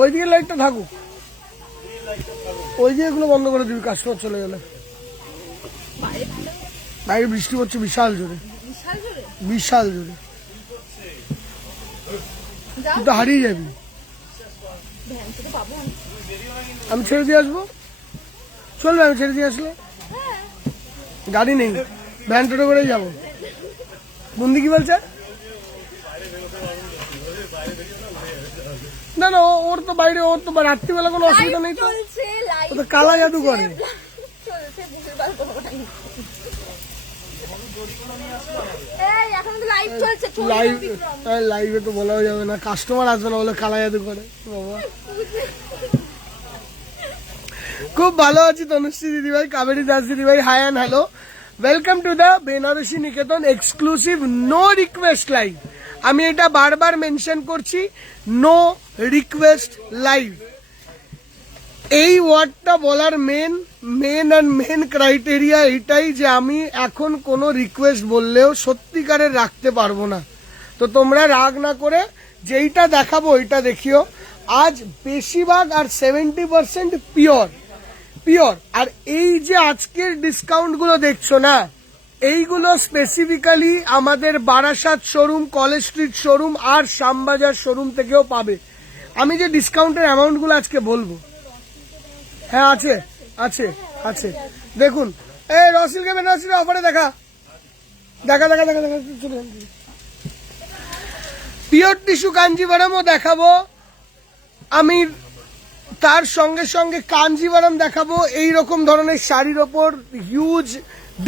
ওইদিকে লাইটটা থাকুক, ওই দিয়ে এগুলো বন্ধ করে দিবি কাস্টমার চলে গেলে। বাইরে বৃষ্টি পড়ছে বিশাল জোরে, বিশাল জোরে, তুই তো হারিয়ে যাবি। আমি ছেড়ে দিয়ে আসবো, চলবে? আমি ছেড়ে দিয়ে আসলে গাড়ি নেই, ভ্যান টোটো করেই যাবো। বন্দি কি বলছে? না না, ওর তো বাইরে, ওর তো রাত্রিবেলা কোনো অসুবিধা নেই তো, ও তো কালা জাদু করে। লাইভে তো বলাও যাবে না, কাস্টমার আসবে না বলে কালা জাদু করে বাবা। খুব ভালো আছি তনুশ্রী দিদিভাই, কাবেরী দাস দিদিভাই, hi and hello, welcome to the Banarasi Niketan exclusive no request live. আমি এটা বারবার মেনশন করছি, নো রিকোয়েস্ট লাইভ। এই ওয়ার্ডটা বলার মেন ক্রাইটেরিয়া এটাই যে আমি এখন কোনো রিকোয়েস্ট বললেও সত্যিকারের রাখতে পারবো না। তো তোমরা রাগ না করে যেইটা দেখাবো ওইটা দেখিও। আজ বেশিরভাগ আর 70% পিওর। আর এই যে আজকের ডিসকাউন্টগুলো দেখছো না, এইগুলো স্পেসিফিক্যালি আমাদের Barasat showroom, college street showroom আর শ্যামবাজার শোরুম থেকেও পাবে। আমি যে ডিসকাউন্টের অ্যামাউন্টগুলো আজকে বলবো, হ্যাঁ আছে আছে আছে, দেখুন। এই রসিলকে বেনারসির অফারে দেখা দেখা দেখা দেখা দেখা পিওর টিস্যু কাঞ্জিভারমও দেখাবো আমি, তার সঙ্গে সঙ্গে কাঞ্জিভারম দেখাবো। এইরকম ধরনের শাড়ির ওপর হিউজ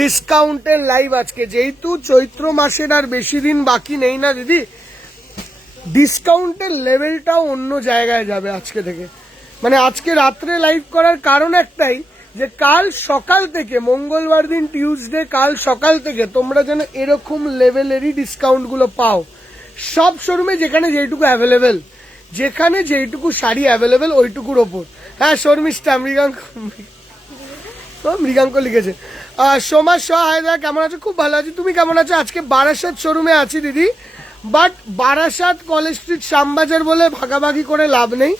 ডিসকাউন্টের লাইভ আজকে, যেহেতু চৈত্র মাসের আর বেশি দিন বাকি নেই না দিদি, ডিসকাউন্টের লেভেলটাও অন্য জায়গায় যাবে আজকে থেকে। মানে আজকে রাত্রে লাইভ করার কারণ একটাই, যে কাল সকাল থেকে, মঙ্গলবার দিন টিউসডে, কাল সকাল থেকে তোমরা যেন এরকম লেভেলেরই ডিসকাউন্টগুলো পাও সব শোরুমে, যেখানে যেইটুকু অ্যাভেলেবেল, যেখানে যেইটুকু শাড়ি অ্যাভেলেবেল ওইটুকুর ওপর। হ্যাঁ শর্মিষ্ঠা, মৃগাঙ্ক লিখেছে। সোমা শাহ, হায়দা, কেমন আছো? খুব ভালো আছি, তুমি কেমন আছো? আজকে বারাসাত শোরুমে আছি দিদি, but Barasat, college street, Shyambazar বলে ভাগাভাগি করে লাভ নেই।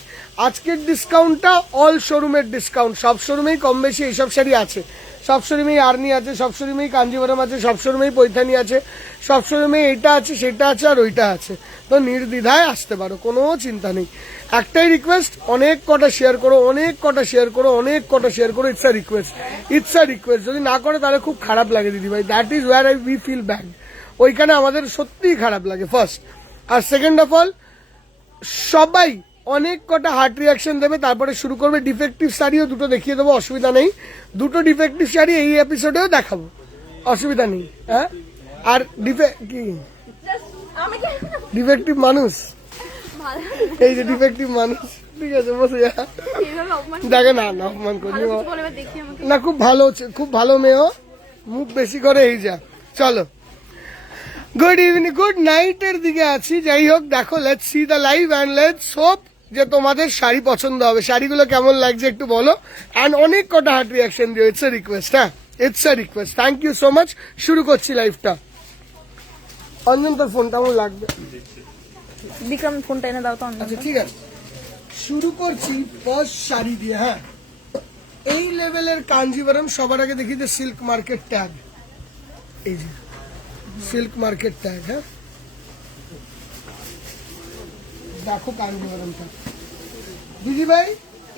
আজকের ডিসকাউন্টটা অল শোরুমের ডিসকাউন্ট, সব শোরুমেই কম বেশি এইসব শাড়ি আছে, সব শোরুমেই আর্নি আছে, সব শোরুমেই কাঞ্জিভারম আছে, সব শোরুমেই পৈথানি আছে, সব শোরুমেই এটা আছে, সেটা আছে, আর ওইটা আছে। তো নির্দ্বিধায় আসতে পারো, কোনো চিন্তা নেই। একটাই রিকোয়েস্ট, অনেক কটা শেয়ার করো, অনেক কটা শেয়ার করো, অনেক কটা শেয়ার করো। It's a request. যদি না করে তাহলে খুব খারাপ লাগে দিদি ভাই, that is where we feel bad. ওইখানে আমাদের সত্যিই খারাপ লাগে ফার্স্ট। আর সেকেন্ড অফ অল, সবাই অনেক কটা হার্ট রিয়াকশন দেবে, তারপরে শুরু করবে। ডিফেক্টিভ শাড়িও দুটো দেখিয়ে দেবো, অসুবিধা নেই। দুটো ডিফেক্টিভ শাড়ি এই এপিসোডেও দেখাবো, অসুবিধা নেই। হ্যাঁ, আর ডিফেক্টিভ মানুষ, এই যে ডিফেক্টিভ মানুষ, ঠিক আছে বসে যা, দেখে না না অপমান করি না, খুব ভালো, খুব ভালো মেয়েও, মুখ বেশি করে এই যা। চলো, গুড ইভিনিং, গুড নাইটের দিকে আছি। যাই হোক, দেখো, let's see the live and let's hope যে তোমাদের শাড়ি পছন্দ হবে। শাড়িগুলো কেমন লাগছে একটু বলো, অ্যান্ড অনেক কটা হার্ট রিয়াকশন দিও। ইটস এ রিকোয়েস্ট, হ্যাঁ, it's a request. Thank you so much. শুরু করছি লাইভটা। অঞ্জন, তোর ফোনটা আমার লাগবে, বিক্রম ফোনটা এনে দাও তো। আচ্ছা ঠিক আছে, শুরু করছি ফার্স্ট শাড়ি দিয়ে। হ্যাঁ, এই লেভেলের কাঞ্জিভারম। সবার আগে দেখি যে সিল্ক মার্কেট ট্যাগ, এই যে সিল্ক মার্কেট ট্যাগ। হ্যাঁ, দেখো কাঞ্জিভারমটা দিদি ভাই,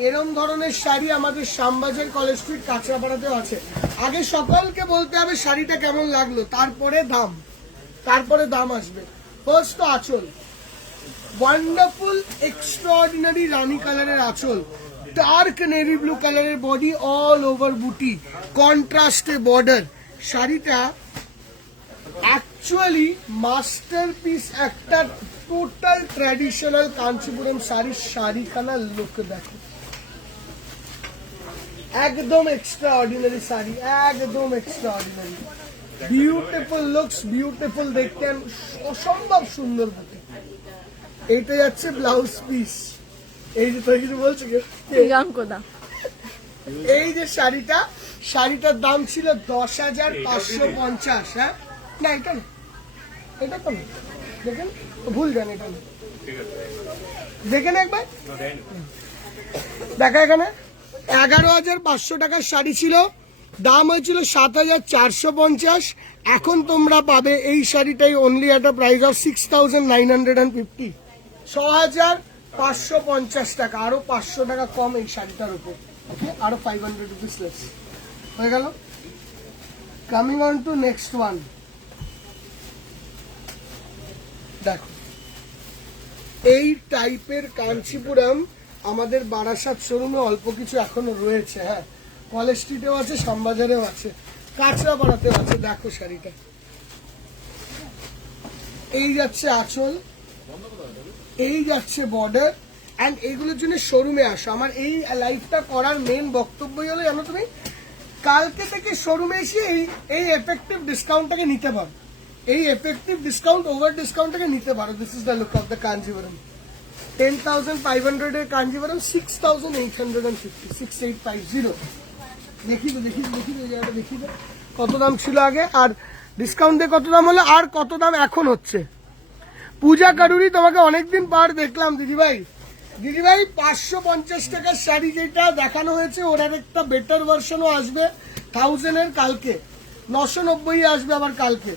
এরম ধরনের শাড়ি আমাদের শ্যামবাজার, কলেজ স্ট্রিট, কাঁচরাপাড়াতেও আছে। আগে সকলকে বলতে হবে শাড়িটা কেমন লাগলো, তারপরে দাম আসবে। ফার্স্ট তো আঁচল, ওয়ান্ডারফুল এক্সট্রাঅর্ডিনারি রানী কালারের আঁচল, ডার্ক নেভি ব্লু কালারের বডি, অল ওভার বুটি, কন্ট্রাস্টে বর্ডার। শাড়িটা অ্যাকচুয়ালি মাস্টারপিস, একটা টোটাল ট্র্যাডিশনাল কাঞ্চিপুরম শাড়িখানা লুক দেখো, একদম এক্সট্রা অর্ডিনারি শাড়ি, একদম extra ordinary, beautiful looks, beautiful দেখতে, অসম্ভব সুন্দর দেখতে। এইটা যাচ্ছে ব্লাউজ পিস। এই যে তুই কিছু বলছো, এই যে শাড়িটার দাম ছিল 10,550। হ্যাঁ, না এটা না, এটা তো না, দেখেন ভুল জান, এটা না, দেখেন একবার দেখা। এখানে 11,500 টাকার শাড়ি ছিল, দাম হয়েছিল 7,450। এখন তোমরা পাবে এই শাড়িটাই অনলি একটা প্রাইস অফ 6,950, 6,550 টাকা, আরো 500 টাকা কম এই শাড়িটার উপর। ওকে, আরো 500 রুপিস লেস হয়ে গেল। Coming on to next one, দেখো এই টাইপের কাঞ্চিপুরম আমাদের বারাসাত শোরুমে অল্প কিছু এখনো রয়েছে। হ্যাঁ, কলেজ স্ট্রিটেও আছে, শ্যামবাজারেও আছে, কাঁচরাপাড়াতেও আছে। দেখো শাড়িটা, এই যাচ্ছে আঁচল, এই যাচ্ছে বর্ডার, অ্যান্ড এইগুলোর জন্য শোরুমে আসো। আমার এই লাইভটা করার মেন বক্তব্যই হলো, জানো তুমি কালকে থেকে শোরুমে এসে এই এফেক্টিভ ডিসকাউন্টটাকে নিতে পারো, এই এফেক্টিভ ডিসকাউন্ট ওভার ডিসকাউন্টটাকে নিতে পারো। This is the look of the Kanjivaram. 10,500 এর কাঞ্জিভরম 6,850, 6,850। দেখি তো এই জায়গাটা দেখি তো কত দাম ছিল আগে, আর ডিসকাউন্ট দিয়ে কত দাম হলো, আর কত দাম এখন হচ্ছে। পূজা কারুরি তোমাকে অনেকদিন পর দেখলাম দিদিভাই। 550 টাকার শাড়ি যেটা দেখানো হয়েছে, ওর আর একটা বেটার ভার্সনও আসবে 1000 এর কালকে, 990 আসবে আবার কালকে,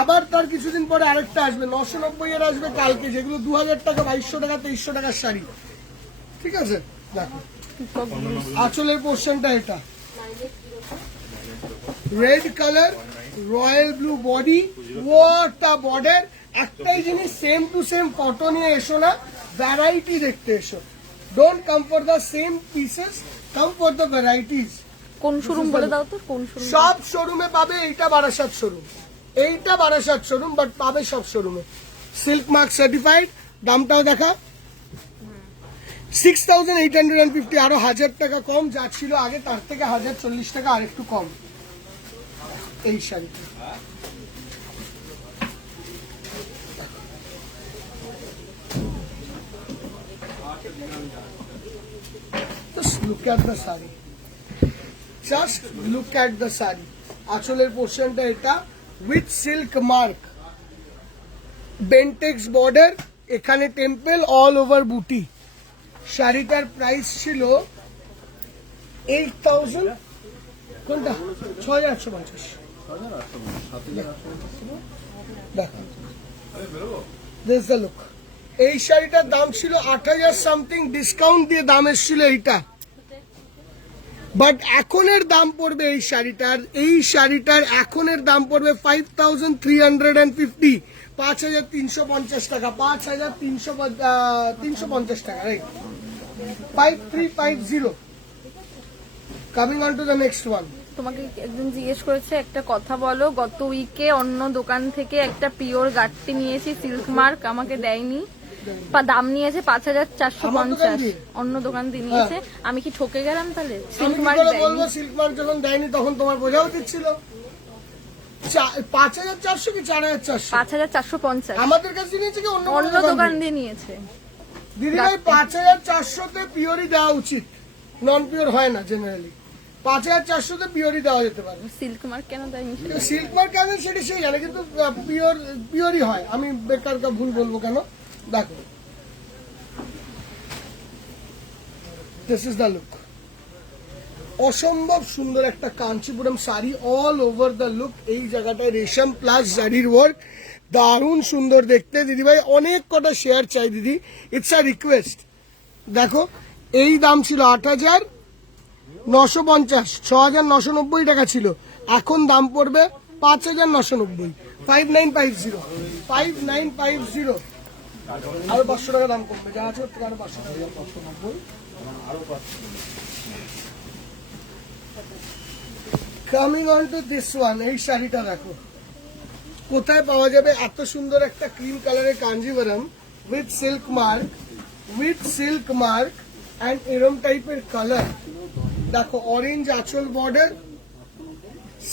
আবার তার কিছুদিন পরে আরেকটা আসবে 990 এর আসবে কালকে, যেগুলো 2000 টাকা, 2200 টাকা, 2300 টাকার শাড়ি। ঠিক আছে, দেখো আঁচলের পোর্শনটা এটা red colour, royal blue body, what a border. একটাই জিনিস, সেম টু সেম ফটো নিয়ে এসো না, ভ্যারাইটি দেখতে এসো। Don't come for the same pieces, come for the varieties. কোন শোরুম বলে দাও তো, কোন শোরুম? সব শোরুমে পাবে, এইটা বারাসাত শোরুম, এইটা বারাসাত শোরুম, বাট পাবে সব শোরুমে। সিল্ক মার্ক সার্টিফাইড, দামটাও দেখা 6,850, আরো 1000 টাকা কম, যা ছিল আগে তার থেকে 1,040 টাকা আর একটু কম এই শাড়িটা। Just look at the saree. Just look at the saree. আঁচলের পোর্শনটা এটা উইথ সিল্ক মার্ক, বেন্টেক্স বর্ডার, এখানে টেম্পল, অল ওভার বুটি। শাড়িটার প্রাইস ছিল 8,000, কোনটা 6,850। দেখো, দিস দ্য লুক। এই শাড়িটার দাম ছিল 8,000 সামথিং, ডিসকাউন্ট দিয়ে দাম এসেছিল এইটা, বাট এখনের দাম পড়বে এই শাড়িটার এখনের দাম পড়বে 5,350, 5,350 টাকা, 5,350 টাকা, right, 5,350। Coming on to the next one. তোমাকে একজন জিজ্ঞেস করেছে একটা কথা বলো, গত উইকে অন্য দোকান থেকে একটা পিওর গাট্টি নিয়েছি সিল্ক মার্ক, আমাকে দেয়নি, দাম নিয়েছে 5,450, অন্য দোকান দিয়ে নিয়েছে, আমি কি ঠকে গেলাম তাহলে? সিল্ক মার্ক বলবো সিল্ক মার্ক যখন দেয়নি তখন তোমার বোঝা উচিত ছিল। 5,400 কি 4,400? 5,450 আমাদের কাছে নিয়েছে কি অন্য দোকান দিয়ে নিয়েছে? দিদি ভাই 5,400-তে পিওরই দেওয়া উচিত, নন পিওর হয় না জেনারেলি। 5,400-তে পিওরই দেওয়া যেতে পারে। সিল্ক মার্ক কেন দেয়নি? সিল্ক মার্ক কেন সেটা সেই জানে, কিন্তু পিওরই হয়। আমি বেকার ভুল বলবো কেন? দেখো, দিস ইজ দ্য লুক। অসম্ভব সুন্দর একটা Kanchipuram sari, all over the look. এই জায়গাটায় রেশম প্লাস জারির ওয়ার্ক, দারুণ সুন্দর দেখতে। দিদি ভাই অনেক কটা শেয়ার চাই দিদি, ইটস আ রিকোয়েস্ট। দেখো, এই দাম ছিল 8,950, 6,990 টাকা ছিল, এখন দাম পড়বে 5,990, 5,950, 5,950। আরো 500 টাকা দাম কমবে, যা আছে আরো 500 টাকা দাম, 590। Coming on to this one, এই শাড়িটা দেখো কোথায় পাওয়া যাবে এত সুন্দর একটা ক্রিম কালারের Kanjivaram with silk mark and এরম টাইপের কালার। দেখো, অরেঞ্জ আঁচল বর্ডার,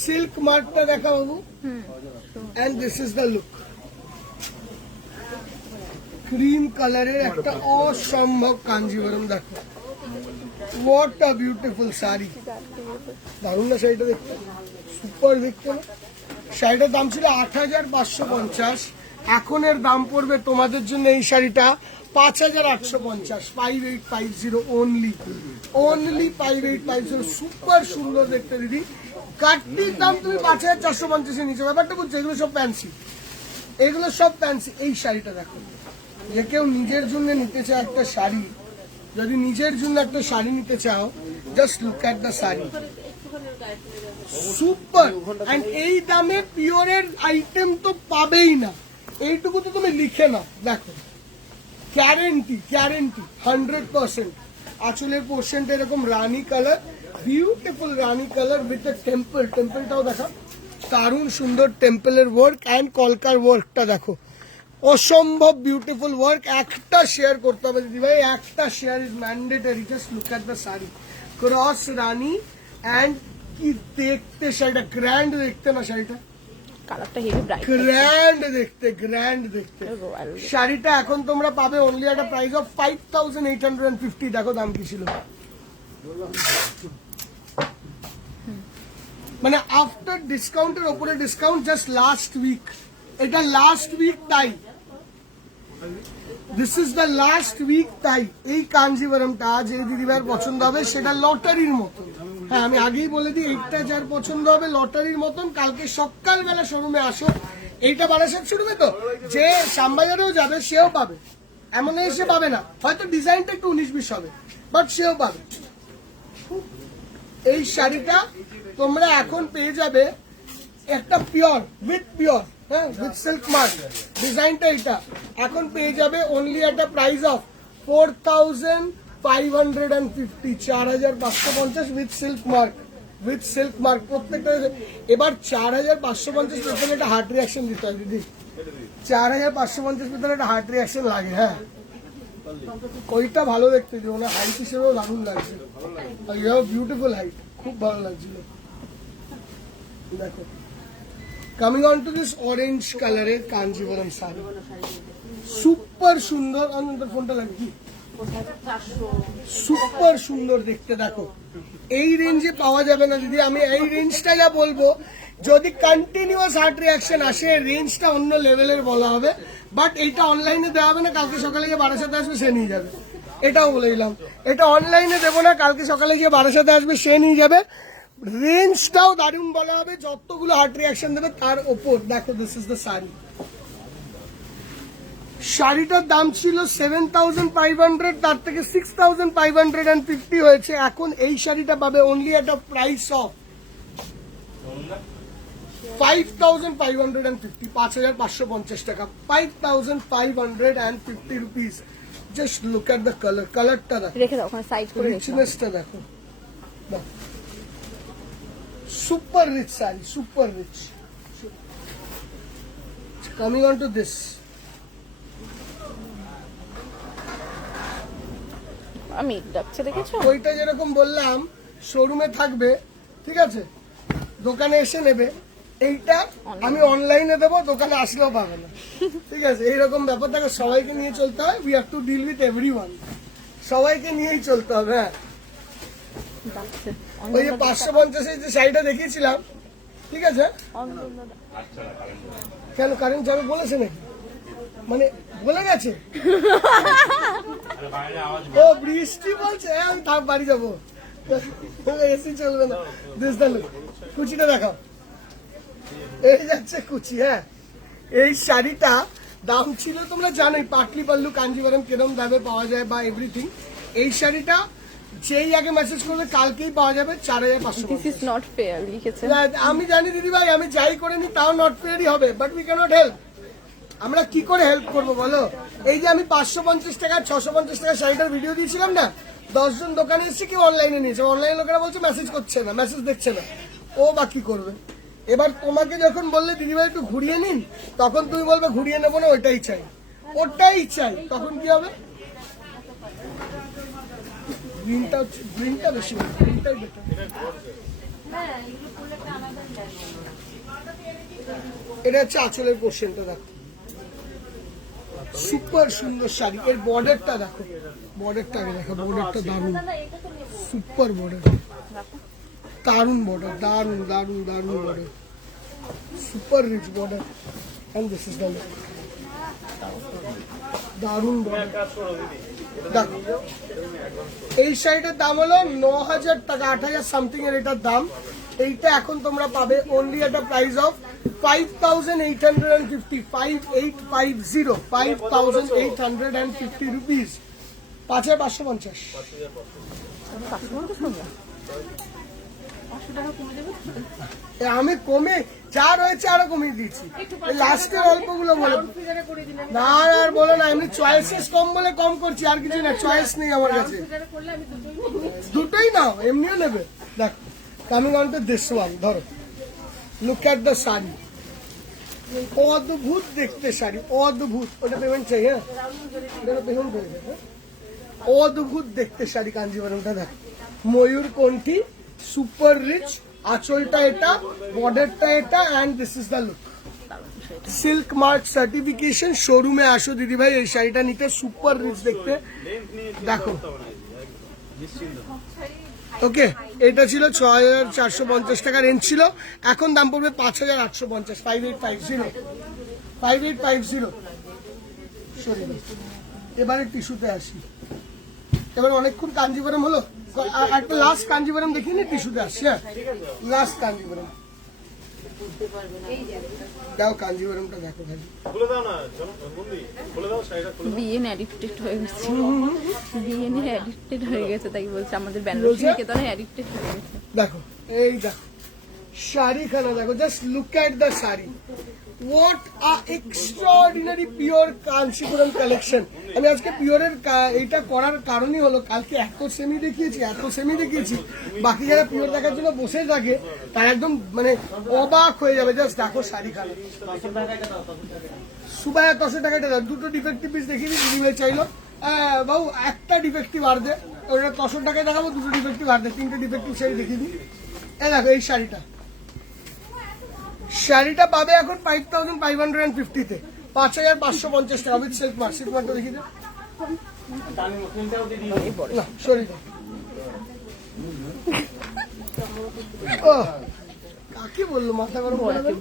সিল্ক মার্কটা দেখা বাবু, and this is the look. Cream কালারের একটা অসম্ভব কাঞ্জিভরম, দেখো হোয়াট আ বিউটিফুল শাড়ি। দারুণ না শাড়িটা দেখতে, সুপার দেখতে না? শাড়িটার দাম ছিল 8,550, এখন এর দাম পড়বে তোমাদের জন্য এই শাড়িটা 5,850, 5850 অনলি 5850। সুপার সুন্দর দেখতে দিদি। কাটটির দাম তুমি 5,450 নিচে, ব্যাপারটা বুঝছো? এগুলো সব ফ্যান্সি, এগুলো সব ফ্যান্সি। এই শাড়িটা দেখো, যে কেউ নিজের জন্য নিতে চায় একটা শাড়ি, যদি নিজের জন্য একটা শাড়ি নিতে চাও, just look at the sari, super. And এই দামে পিওরের আইটেম তো পাবেই না, এইটুকু তো তুমি লিখে নাও। দেখো, গ্যারেন্টি 100%। আঁচলের পোর্শনটা এরকম রানী কালার, বিউটিফুল রানী কালার উইথ এ টেম্পল, টেম্পলটাও দেখো, দারুণ সুন্দর টেম্পলের ওয়ার্ক অ্যান্ড কলকার ওয়ার্কটা দেখো, অসম্ভব বিউটিফুল ওয়ার্ক। একটা শেয়ার করতে হবে দিদি ভাই, একটা share is mandatory. Just look at the sari, cross Rani. And কি দেখতে শাড়িটা, গ্র্যান্ড দেখতে না শাড়িটা, কালারটা হেভি ব্রাইট, গ্র্যান্ড দেখতে, গ্র্যান্ড দেখতে। শাড়িটা এখন তোমরা পাবে অনলি একটা প্রাইস অফ 5,850। দেখো দাম কি ছিল, মানে আফটার ডিসকাউন্টের ওপরে ডিসকাউন্ট, জাস্ট লাস্ট উইক, এটা লাস্ট উইক। তাই this is the last week. তাই এই কাঞ্জিভারমটা যে দিদিভাইয়ের পছন্দ হবে সেটা লটারির মতন। হ্যাঁ, আমি আগেই বলে দিই, এইটা যার পছন্দ হবে লটারির মতন, কালকে সকালবেলা শোরুমে আসো। এইটা বারাসাত শোরুমে তো, যে শ্যামবাজারেও যাবে সেও পাবে, এমন এসে পাবে না, হয়তো ডিজাইনটা একটু 19-20 হবে, বাট সেও পাবে। এই শাড়িটা তোমরা এখন পেয়ে যাবে একটা পিওর উইথ পিওর, হ্যাঁ, উইথ সিল্ক মার্ক, ডিজাইনটা এটা এখন পেয়ে যাবে অনলি একটা price of 4,550, 4,550 with silk mark, with silk mark প্রত্যেকটা। এবার 4,550 পেছনে একটা হার্ট রিয়াকশন দিতে হয় দিদি, 4,550 পেছনে একটা হার্ট রিয়াকশন লাগে। হ্যাঁ, ওইটা ভালো দেখতে, যে ওনার হাইট হিসেবেও দারুণ লাগছে, বিউটিফুল হাইট, খুব ভালো লাগছিল। দেখো, coming on to this orange কালারের কাঞ্জিভারম শাড়ি, সুপার সুন্দর। অন্তর ফোনটা লাগবে, সুপার সুন্দর দেখতে। দেখো, এই রেঞ্জে পাওয়া যাবে না দিদি। আমি এই রেঞ্জটা যা বলবো, যদি কন্টিনিউয়াস হার্ট রিয়াকশন আসে, রেঞ্জটা অন্য লেভেলের বলা হবে। বাট এইটা অনলাইনে দেওয়া হবে না, কালকে সকালে গিয়ে বারাসাতে আসবে সে নিয়ে যাবে, এটাও বলে দিলাম। এটা অনলাইনে দেবো না, কালকে সকালে গিয়ে বারাসাতে আসবে সে নিয়ে যাবে। রেঞ্জটাও দারুণ বলা হবে, যতগুলো হার্ট রিয়াকশন দেবে তার ওপর। দেখো, দিস ইজ দ্য শাড়ি। শাড়িটার দাম ছিল 7,500, তার থেকে 6,550 হয়েছে। এখন এই শাড়িটা পাবে অনলি একটা প্রাইস অফ 5,550, 5,550 টাকা, 5,550 rupees. Just look at the colour, কালারটা দেখো, রেখে দাও ওখানে সাইড করে, রিচনেসটা দেখো, super rich sari, super rich. Coming on to this, আমি ডাকছে দেখেছো, ওইটা যেরকম বললাম শোরুমে থাকবে, ঠিক আছে, দোকানে এসে নেবে। এইটা আমি অনলাইনে দেবো, দোকানে আসলেও পাবে না, ঠিক আছে, এইরকম ব্যাপার। দেখো, সবাইকে নিয়ে চলতে হয়, we have to deal with everyone, সবাইকে নিয়েই চলতে হবে। হ্যাঁ, ডাকছে ওই যে 550 যে শাড়িটা দেখিয়েছিলাম, ঠিক আছে, কেন কারেন্ট যাবে বলেছে নাকি, মানে বলে গেছে? ও বৃষ্টি বলছে, আমি থাক বাড়ি যাবো, এসি চলবে না। দিস দা লুক, কুচিটা দেখাও, এই যাচ্ছে কুচি। হ্যাঁ, এই শাড়িটা দাম ছিল তোমরা জানোই, পাটলি পাল্লু কাঞ্জিভারম কিরম দামে পাওয়া যায় বা এভরিথিং। এই শাড়িটা যেই আগে মেসেজ করবে কালকেই পাওয়া যাবে 4,550। দিস ইজ নট ফেয়ার লিখেছে। আমি জানি দিদি ভাই, আমি যাই করে নি তাও নট ফেয়ারই হবে, বাট উই ক্যানট হেল্প। আমরা কি করে হেল্প করবো বলো? এই যে আমি 550 টাকা 650 টাকা শাড়িটার ভিডিও দিয়েছিলাম না, 10 জন দোকানে এসেছে, কেউ অনলাইনে নিয়েছে, অনলাইনে লোকেরা বলছে মেসেজ করছে না, মেসেজ দেখছে না, ও বা কি করবে? এবার তোমাকে যখন বললে দিদিভাই একটু ঘুরিয়ে নিন, তখন তুমি বলবে ঘুরিয়ে নেবো না, ওটাই চাই, ওটাই চাই, তখন কি হবে? গ্রিনটা বেশি, গ্রিনটাই বেটার। এটা হচ্ছে আঁচলের পোর্শনটা দেখো, সুপার সুন্দর শাড়ি। এর বর্ডারটা দেখো, বর্ডারটা আগে দেখো, বর্ডারটা দারুণ, সুপার বর্ডার, দারুণ বর্ডার, দারুণ দারুণ দারুণ border. Super rich border and this is the look. দারুণ বর্ডার। দেখো এই শাড়িটার দাম হলো 9,000 টাকা, 8,000 সামথিং এর এটার দাম। এইটা এখন তোমরা পাবে অনলি একটা প্রাইস অফ 5,850, 5,850 রুপিস, 5,550। আমি কমে যা রয়েছে আরো কমিয়ে দিয়েছি, লাস্টের অল্পগুলো বলে না আর বলো না, এমনি চয়েসেস কম বলে কম করছি, আর কিছু না, চয়েস নেই আমার কাছে। দুটোই নাও, এমনিও নেবে। দেখো coming on to this one, ধরো লুক এট দ্য শাড়ি, অদ্ভুত দেখতে শাড়ি, অদ্ভুত। ওটা পেমেন্ট চাই, হ্যাঁ পেমেন্ট করে দেবে। অদ্ভুত দেখতে শাড়ি কাঞ্জিভারমটা। দেখো ময়ূর কণ্ঠী, সুপার রিচ, আঁচলটা এটা, বর্ডারটা এটা, and this is the look. Silk mark certification. শোরুমে আসো দিদি ভাই এই শাড়িটা নিতে, সুপার রিচ দেখতে। দেখো ওকে, এটা ছিল 6,450 টাকা রেঞ্জ ছিল, এখন দাম পড়বে 5,850, 5,850, 5,850। সরি এবারে টিস্যুতে আসি, এবার অনেকক্ষণ কাঞ্জিভারম হলো, একটা লাস্ট কাঞ্জিভারম দেখিয়ে নি, টিস্যুতে আসছি। হ্যাঁ লাস্ট কাঞ্জিভারম, দাও কাঞ্জিভারমটা দেখো ভাই। বিএন অ্যাডিক্টেড হয়ে গেছে, বিএন অ্যাডিক্টেড হয়ে গেছে, তাই বলছে আমাদের বেনারসি নিকেতনে অ্যাডিক্টেড হয়ে গেছে। দেখো এই দেখো শাড়িখানা দেখো, just look at the sari, what a extraordinary pure Kanchipuram collection. আমি আজকে পিওরের এইটা করার কারণই হলো, কালকে এত সেমি দেখিয়েছি, বাকি যারা পিওর দেখার জন্য বসে থাকে তার একদম মানে অবাক হয়ে যাবে। জাস্ট দেখো শাড়িখানা, সুবাই 100 টাকা। দুটো ডিফেক্টিভ পিস দেখিয়ে দিই, দিদি ভাই চাইলো বাবু একটা ডিফেক্টিভ আর দে, ওটা 100 টাকায় দেখাবো, দুটো ডিফেক্টিভ আর দে, 3টে ডিফেক্টিভ শাড়ি দেখিয়ে দিই। এই দেখো এই শাড়িটা পাবে এখন 5,550 তে, 5,550 টাকা উইথ সিল্ক মার্ক। সিল্ক মার্কটা দেখিয়ে দে না, সরি কাকে বললো মাথা গরম করে দেবে?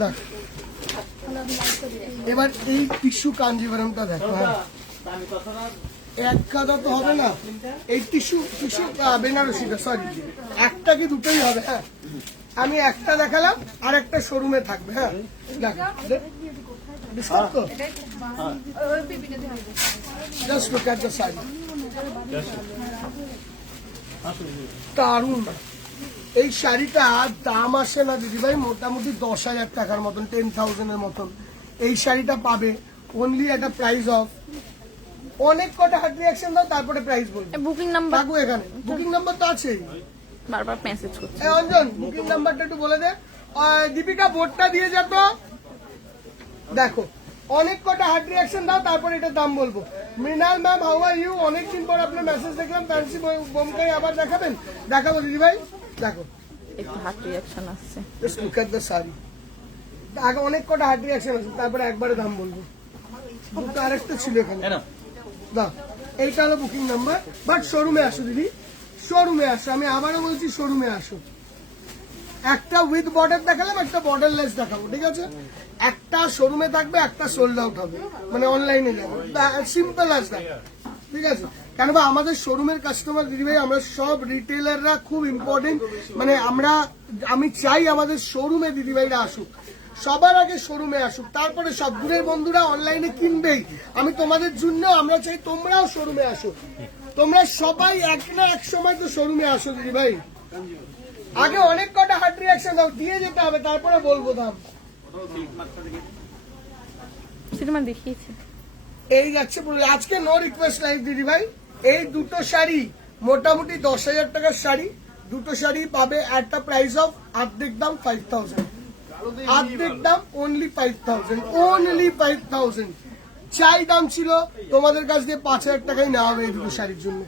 দেখ এবার এই টিস্যু কাঞ্জিভারমটা দেখো। হ্যাঁ এক গাদা তো হবে না, এই টিস্যু বেনারসিটা, সরি একটা কি দুটোই হবে। হ্যাঁ আমি একটা দেখালাম, আর একটা শোরুমে থাকবে। হ্যাঁ দেখো ডিসকাউন্ট তো, just look at the sari, দারুণ। এই শাড়িটা দাম আসে না দিদি ভাই, মোটামুটি 10,000 টাকার মতন, 10,000 এর মতন। এই শাড়িটা পাবে অনলি একটা প্রাইস অফ, অনেক কটা হার্ট রিঅ্যাকশন দাও তারপরে প্রাইস বলবো। বুকিং নাম্বার থাকবো এখানে, বুকিং নাম্বার তো আছেই, বারবার মেসেজ করছে। অঞ্জন বুকিং নাম্বারটা একটু বলে দে। দীপিকা বোর্ডটা দিয়ে যা তো। দেখো অনেক কটা হার্ট রিঅ্যাকশন দাও তারপরে এটার দাম বলবো। Mrinal ma'am how are you, অনেকদিন পর আপনার মেসেজ দেখলাম, ফ্যান্সি বোমকাই আবার দেখাবেন? দেখাবো দিদি ভাই। দেখো একটু হার্ট রিঅ্যাকশন আসছে, just look at the sari. আগে অনেক কটা হার্ট রিঅ্যাকশন আছে, তারপরে একবারে দাম বলবো। দুটো আরেকটা ছিল এখানে, দাও এইটা হলো বুকিং নাম্বার। বাট শোরুমে আসো দিদি, শোরুমে আসো, আমি আবারও বলছি শোরুমে আসো। একটা উইথ বর্ডার দেখালাম, একটা বর্ডারলেস দেখাবো, ঠিক আছে? একটা শোরুমে থাকবে, একটা সোল্ড আউট হবে, মানে অনলাইনে যাবে, সিম্পল আস দ্যাট, ঠিক আছে? কেন বা আমাদের শোরুমের কাস্টমার দিদিভাই, আমরা সব রিটেলাররা খুব ইম্পর্টেন্ট, মানে আমি চাই আমাদের শোরুমে দিদিভাইরা আসুক, সবার আগে শোরুমে আসুক, তারপরে সব দূরের বন্ধুরা অনলাইনে কিনবেই। আমি তোমাদের জন্য, আমরা চাই তোমরাও শোরুমে আসো, তোমরা সবাই এক না এক সময় তো শোরুমে আসো দিদিভাই। আগে অনেক কটা হার্ট রিঅ্যাকশন দাও, দিয়ে যেতে হবে, তারপরে বলবো দাম। সিনেমা দেখিয়েছে, এই যাচ্ছে পুরো। আজকে নো রিকোয়েস্ট লাইভ দিদি ভাই। এই দুটো শাড়ি মোটামুটি 10,000 টাকার শাড়ি, দুটো শাড়ি পাবে এট দ্য প্রাইস অফ অর্ধেক দাম 5,000, অর্ধেক দাম অনলি 5,000, অনলি 5,000। চাই দাম ছিল তোমাদের কাছ দিয়ে 5,000 টাকাই নেওয়া হবে এই দুটো শাড়ির জন্য,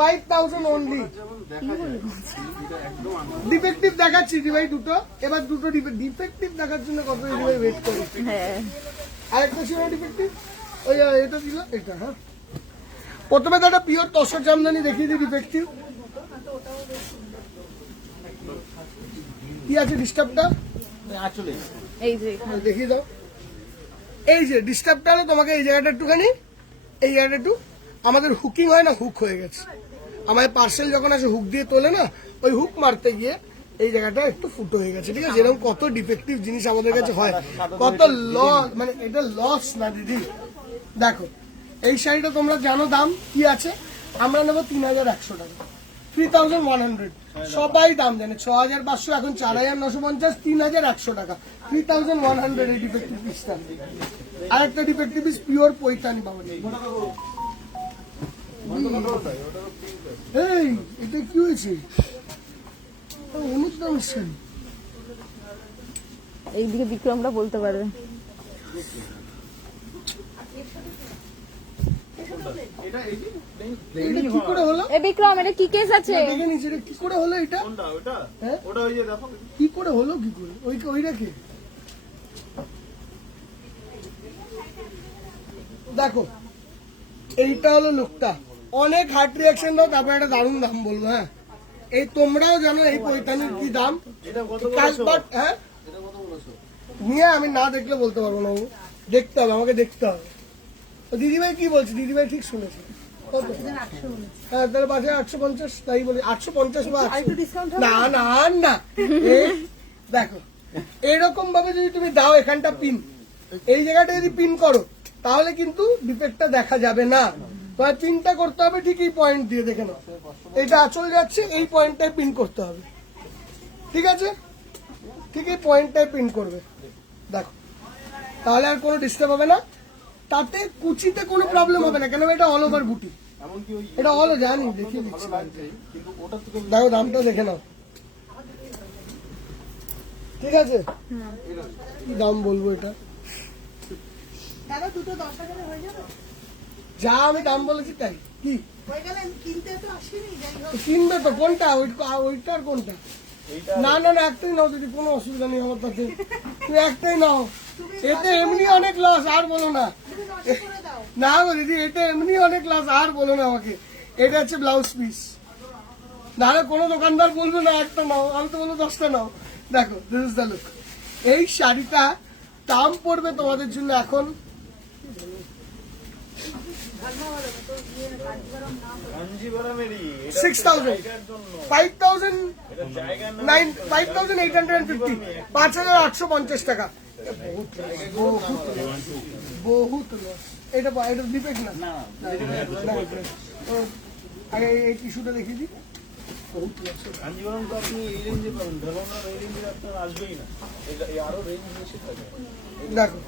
5,000 অনলি। ডিফেক্টিভ দেখাচ্ছি দিদি ভাই দুটো, এবার দুটো ডিফেক্টিভ দেখার জন্য কত দিদি ভাই ওয়েট করো। হ্যাঁ আরেকটা ছিল ডিফেক্টিভ, ওই এটা ছিল এটা। হ্যাঁ প্রথমে তো একটা পিওর তসর জামদানি দেখিয়ে দিই ডিফেক্টিভ। কি আছে ডিস্টার্বটা? এই যে এখানে। দেখিয়ে দাও। এই যে ডিস্টার্বটা হলো তোমাকে এই জায়গাটা একটুখানি, এই জায়গাটা একটু আমাদের হুকিং হয় না, হুক হয়ে গেছে। আমাদের পার্সেল যখন আসে হুক দিয়ে তোলে না, ওই হুক মারতে গিয়ে এই জায়গাটা একটু ফুটো হয়ে গেছে। ঠিক আছে, এরকম কত ডিফেক্টিভ জিনিস আমাদের কাছে হয়, কত লস, মানে এটা লস না দিদি। দেখো এই শাড়িটা তোমরা জানো দাম কি আছে, আমরা নেবো 3100 টাকা, 3100। সবাই দাম জানে 6500, এখন 4950, 3100 টাকা, 3100 এই ডিফেক্টিভ পিসটা। আর একটা ডিফেক্টিভ পিস পিওর পৈতানি বাবা। এই এটা কি হয়েছে? অনেক দাম শাড়ি। এইদিকে বিক্রমটা বলতে পারবে। এটা কি করে হলো? এ বিক্রম, এটা কি কেস আছে? দেখে নিচে এটা কি করে হলো? এটা হ্যাঁ? কি করে হলো? কি করে ওইটা কি? দেখো এইটা হলো লোকটা, অনেক হার্ট রিয়াকশন দাও, তারপর একটা দারুণ দাম বলবো। হ্যাঁ, এই তোমরাও জানো এই পৈতানির কি দাম। হ্যাঁ নিয়ে আমি না দেখলে বলতে পারবো না, দেখতে হবে, আমাকে দেখতে হবে। দিদিভাই কি বলছে? দিদিভাই ঠিক শুনেছে। কত? হ্যাঁ তাহলে বাজে 850, তাই বলি 850 বা 800। না না না, দেখো এরকম ভাবে যদি তুমি দাও এখানটা পিন, এই জায়গাটা যদি পিন করো তাহলে কিন্তু ডিফেক্টটা দেখা যাবে না। তোমার পিনটা করতে হবে ঠিক এই পয়েন্ট দিয়ে, দেখে নাও এটা আঁচল যাচ্ছে, এই পয়েন্টটায় পিন করতে হবে। ঠিক আছে, ঠিক এই পয়েন্টটায় পিন করবে, দেখো তাহলে আর কোনো ডিস্টার্ব হবে না। তাতে কুচিতে কোনো প্রবলেম হবে না, কেন এটা অল ওভার বুটি, এটা অল জানি, দেখিয়ে দিচ্ছি। দেখো দামটা দেখে নাও। ঠিক আছে, কি দাম বলবো এটা? যা আমি দাম বলেছি তাই। কি কিনবে তো? কোনটা? ওইটার কোনটা? না না না, একটাই নাও দিদি, কোনো অসুবিধা নেই আমার তাতে, তুমি একটাই নাও। এতে এমনি অনেক লস, আর বলো না। না গো দিদি, এটা এমনি অনেক লস, আর বলো না আমাকে। এটা হচ্ছে ব্লাউজ পিস, নাহলে কোনো দোকানদার বলবে না একটা নাও, আমি তো বলবো 10টা নাও। দেখো দিস ইজ দ্য লুক। এই শাড়িটা দাম পড়বে তোমাদের জন্য এখন 6,000, 5,850, 5,850 টাকা। বহুত লস। এটা ডিফেক্ট না, আগে এই টিস্যুটা দেখিয়ে দিই। বহুত লস। দেখো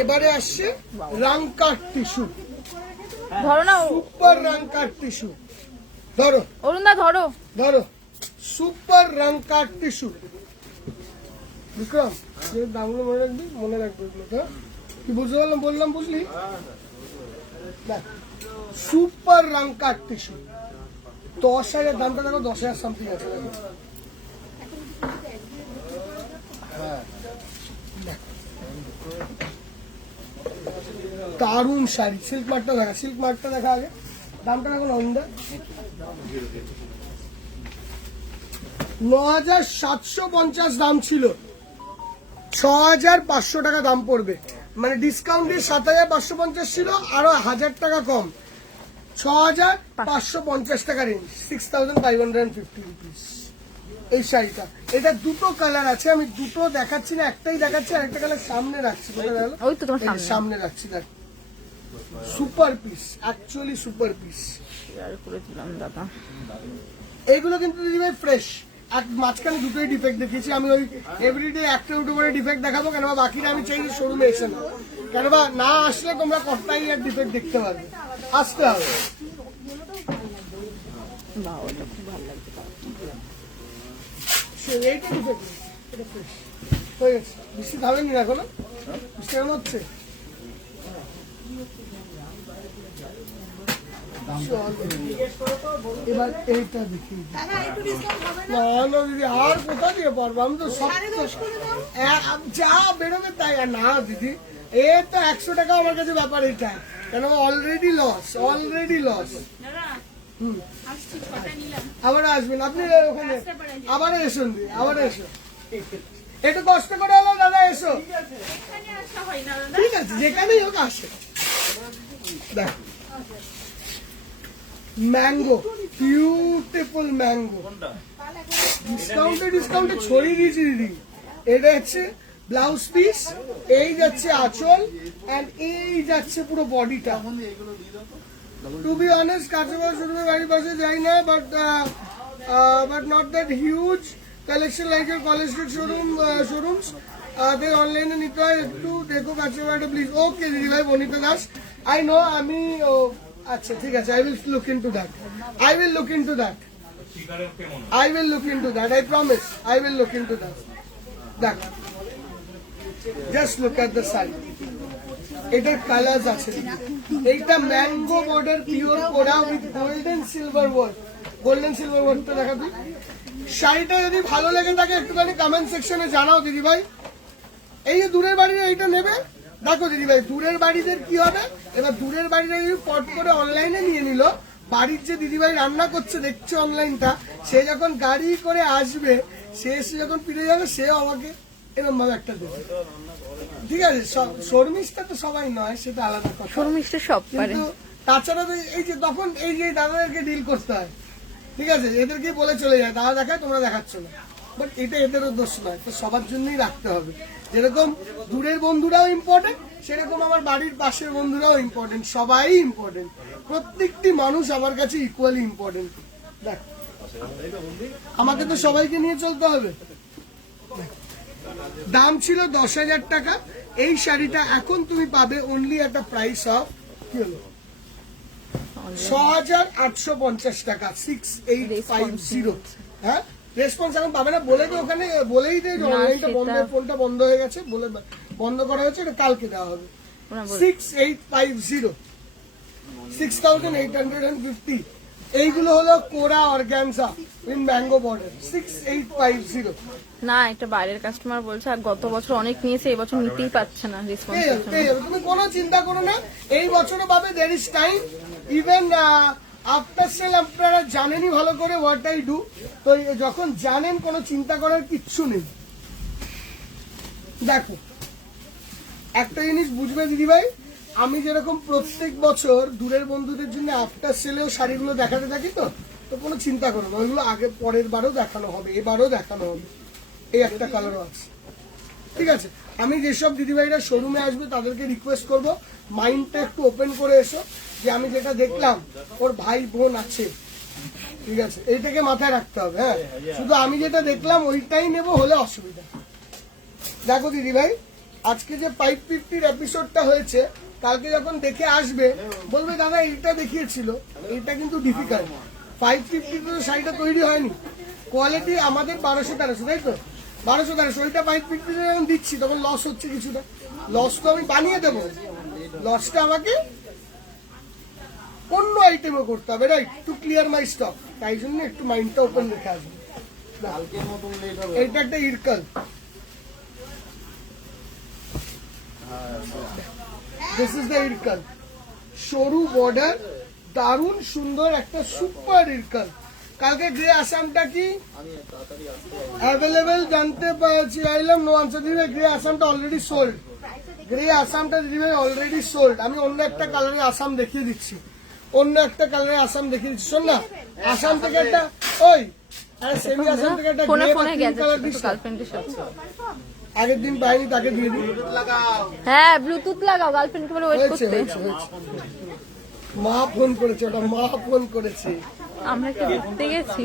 এবারে আসছে রাংকাট টিস্যু, ধরো না, সুপার রাংকাট টিস্যু। ধরো অরুণদা ধরো, ধরো, সুপার রাংকাট টিস্যু। বিক্রম দামগুলো মনে রাখবি, মনে রাখবি এগুলো। হ্যাঁ কি বুঝতে পারলাম, বললাম বুঝলি? দেখ সুপার রাংকাট টিস্যু, 10,000 দামটা দেখো, 10,000 সামথিং আছে। দেখো হ্যাঁ, দারুণ শাড়ি। সিল্ক মার্টটা দেখা, সিল্ক মার্টটা দেখা আগে, দামটা দেখো নন্দা। 9,750 দাম ছিল, 6,500 টাকা দাম পড়বে, মানে ডিসকাউন্ট দিয়ে 7,550 ছিল, আরো 1,000 টাকা কম, 6,550 টাকা রেঞ্জ, 6,550 রুপিস এই শাড়িটা। এটা দুটো কালার আছে, আমি দুটো দেখাচ্ছি না, একটাই দেখাচ্ছি, আর একটা কালার সামনে রাখছি। ওই তো তোমার সামনে সামনে রাখছি, দেখ super piece, actually super piece. করেছিলাম দাদা, এইগুলো কিন্তু দিদিভাই ফ্রেশ। মাঝখানে দুটোই ডিফেক্ট দেখিয়েছি আমি, ওই এভরিডে একটা দুটো করে ডিফেক্ট দেখাবো, কেন বাকিটা আমি চাই শোরুমে এসে না, কেন না আসলে তোমরা কতটাই আর ডিফেক্ট দেখতে পারবে, আসতে হবে। এইটা ডিফেক্ট, এটা ফ্রেশ হয়ে গেছে। বৃষ্টি থামেনি না এখনো, বৃষ্টি কেমন হচ্ছে? এবার এইটা দেখি, না না দিদি আর কোথা দিয়ে পারবো, আমি তো সব যা বেরোবে তাই। আর না দিদি, এ তো 100 টাকা আমার কাছে ব্যাপার, এটা কেন অলরেডি লস, অলরেডি লস। আবার আসবেন আপনি ওখানে, আবার এসুন, আবার এসো, একটু কষ্ট করে হলো দাদা, এসো, ঠিক আছে যেখানেই হোক আসে। দেখ ম্যাঙ্গো, বিউটিফুল ম্যাঙ্গো, ডিসকাউন্টে ছড়িয়ে দিয়েছি দিদি। এটা হচ্ছে ব্লাউজ পিস, এই যাচ্ছে আঁচল, এন্ড এই যাচ্ছে পুরো বডিটা। টু বি অনেস্ট, কাঁচামাল শোরুমে বাড়ির পাশে যাই না, but not that huge collection like your college street শোরুমস। তে অনলাইনে নিতে হয়, একটু দেখো কাঁচামালটা প্লিজ। ওকে দিদি ভাই, বনিতা দাস, আই নো, আমি আচ্ছা ঠিক আছে, I will look into that, I will look into that, I will look into that. I promise. I will look into that. That. Just look at the side. এটার colours আছে, এইটা mango border pure kora with golden silver work. Golden silver ওয়ার্কটা দেখা দিই। শাড়িটা যদি ভালো লেগে থাকে একটুখানি কমেন্ট সেকশনে জানাও দিদি ভাই। এই যে দূরের বাড়ির এইটা নেবে, দেখো দিদি ভাই, দূরের বাড়িদের কি হবে, এবার দূরের বাড়িরা যদি পট করে অনলাইনে নিয়ে নিল, বাড়ির যে দিদিভাই রান্না করছে দেখছে অনলাইনটা, সে যখন গাড়ি করে আসবে, সে এসে যখন ফিরে যাবে, সেও আমাকে এরকম ভাবে একটা দেবে, ঠিক আছে। শর্মিষ্ঠা তো সবাই নয়, সেটা আলাদা কথা, শর্মিষ্ঠা সব পারে, কিন্তু তাছাড়া তো এই যে তখন এই যে দাদাদেরকে ডিল করতে হয়, ঠিক আছে, এদেরকে বলে চলে যায়, দাদা দেখায় তোমরা দেখাচ্ছ না, বাট এটা এদেরও দোষ নয়, তো সবার জন্যই রাখতে হবে। যেরকম দূরের বন্ধুরাও ইম্পর্টেন্ট, সেরকম আমার বাড়ির পাশের বন্ধুরাও ইম্পর্টেন্ট, সবাই ইম্পর্টেন্ট, প্রত্যেকটি মানুষ আমার কাছে ইকুয়ালি ইম্পর্টেন্ট। দেখ, আমাকে তো সবাইকে নিয়ে চলতে হবে। দাম ছিল 10,000 টাকা, এই শাড়িটা এখন তুমি পাবে অনলি একটা প্রাইস অফ কি হলো 6,850 টাকা, 6850। হ্যাঁ, রেসপন্স এখন পাবে না, বলে তো ওখানে বলেই দেয় অনলাইনটা বন্ধ, ফোনটা বন্ধ হয়ে গেছে, বলে বন্ধ করা হয়েছে, এটা কালকে দেওয়া হবে। 6850, 6,850। এইগুলো হলো কোরা অর্গানজা ইন ম্যাঙ্গো বর্ডার, 6850। না এটা বাইরের কাস্টমার বলছে, আর গত বছর অনেক নিয়েছে, এই বছর নিতেই পারছে না রেসপন্স। তুমি কোনো চিন্তা করো না, এই বছরও পাবে, there is time. Even after sale আপনারা জানেনই ভালো করে হোয়াট আই ডু, তো যখন জানেন কোনো চিন্তা করার কিচ্ছু নেই। দেখো একটা জিনিস বুঝবে দিদিভাই, আমি যেরকম প্রত্যেক বছর দূরের বন্ধুদের জন্য আফটার সেলেও শাড়িগুলো দেখাতে থাকি, তো কোনো চিন্তা করো না, ওইগুলো আগে পরের বারও দেখানো হবে, এবারও দেখানো হবে। এই একটা কালারও আছে, ঠিক আছে। আমি যেসব দিদিভাইরা শোরুমে আসবে তাদেরকে রিকোয়েস্ট করব, মাইন্ডটা একটু ওপেন করে এসো, যে আমি যেটা দেখলাম ওর ভাই বোন আছে, ঠিক আছে, এইটাকে মাথায় রাখতে হবে। হ্যাঁ, শুধু আমি যেটা দেখলাম ওইটাই নেব, হলে অসুবিধা। দেখো দিদিভাই, আজকে যে 550-র এপিসোডটা হয়েছে, কালকে যখন দেখে আসবে বলবে দাদা এইটা দেখিয়েছিল, এটা কিন্তু ডিফিকাল্ট। 550 তো শাড়িটা তৈরি হয়নি, কোয়ালিটি আমাদের 1200-1300, তাই তো 1200-1300, ওইটা 550 যখন দিচ্ছি তখন লস হচ্ছে কিছুটা, লস তো আমি বানিয়ে দেবো, লসটা আমাকে অন্য আইটেমও করতে হবে, right, to clear my stock. তাই জন্য একটু মাইন্ডটা ওপেন রেখে আসবে। এইটা একটা Ilkal, this is the Ilkal, সরু বর্ডার, দারুণ সুন্দর একটা সুপার ইরকাল। কালকে গ্রে আসামটা কি অ্যাভেলেবেল জানতে চাইলাম, নো আনসার দিবে। গ্রে আসামটা অলরেডি সোল্ড, গ্রে আসামটা দিবে অলরেডি সোল্ড। আমি অন্য একটা কালারের আসাম দেখিয়ে দিচ্ছি, অন্য একটা কালারের আসাম দেখিয়ে দিচ্ছি। শোন না, আসাম থেকে একটা ওই সেমি আসাম থেকে একটা গ্রে কালার দিচ্ছি, আগের দিন পাইনি, তাকে দিয়ে দিই। হ্যাঁ ব্লুটুথ লাগাও, গার্লফ্রেন্ডকে বলে ওয়েট করতে। মা ফোন করেছে, ওটা মা ফোন করেছে, আমরা কি ঘুরতে গেছি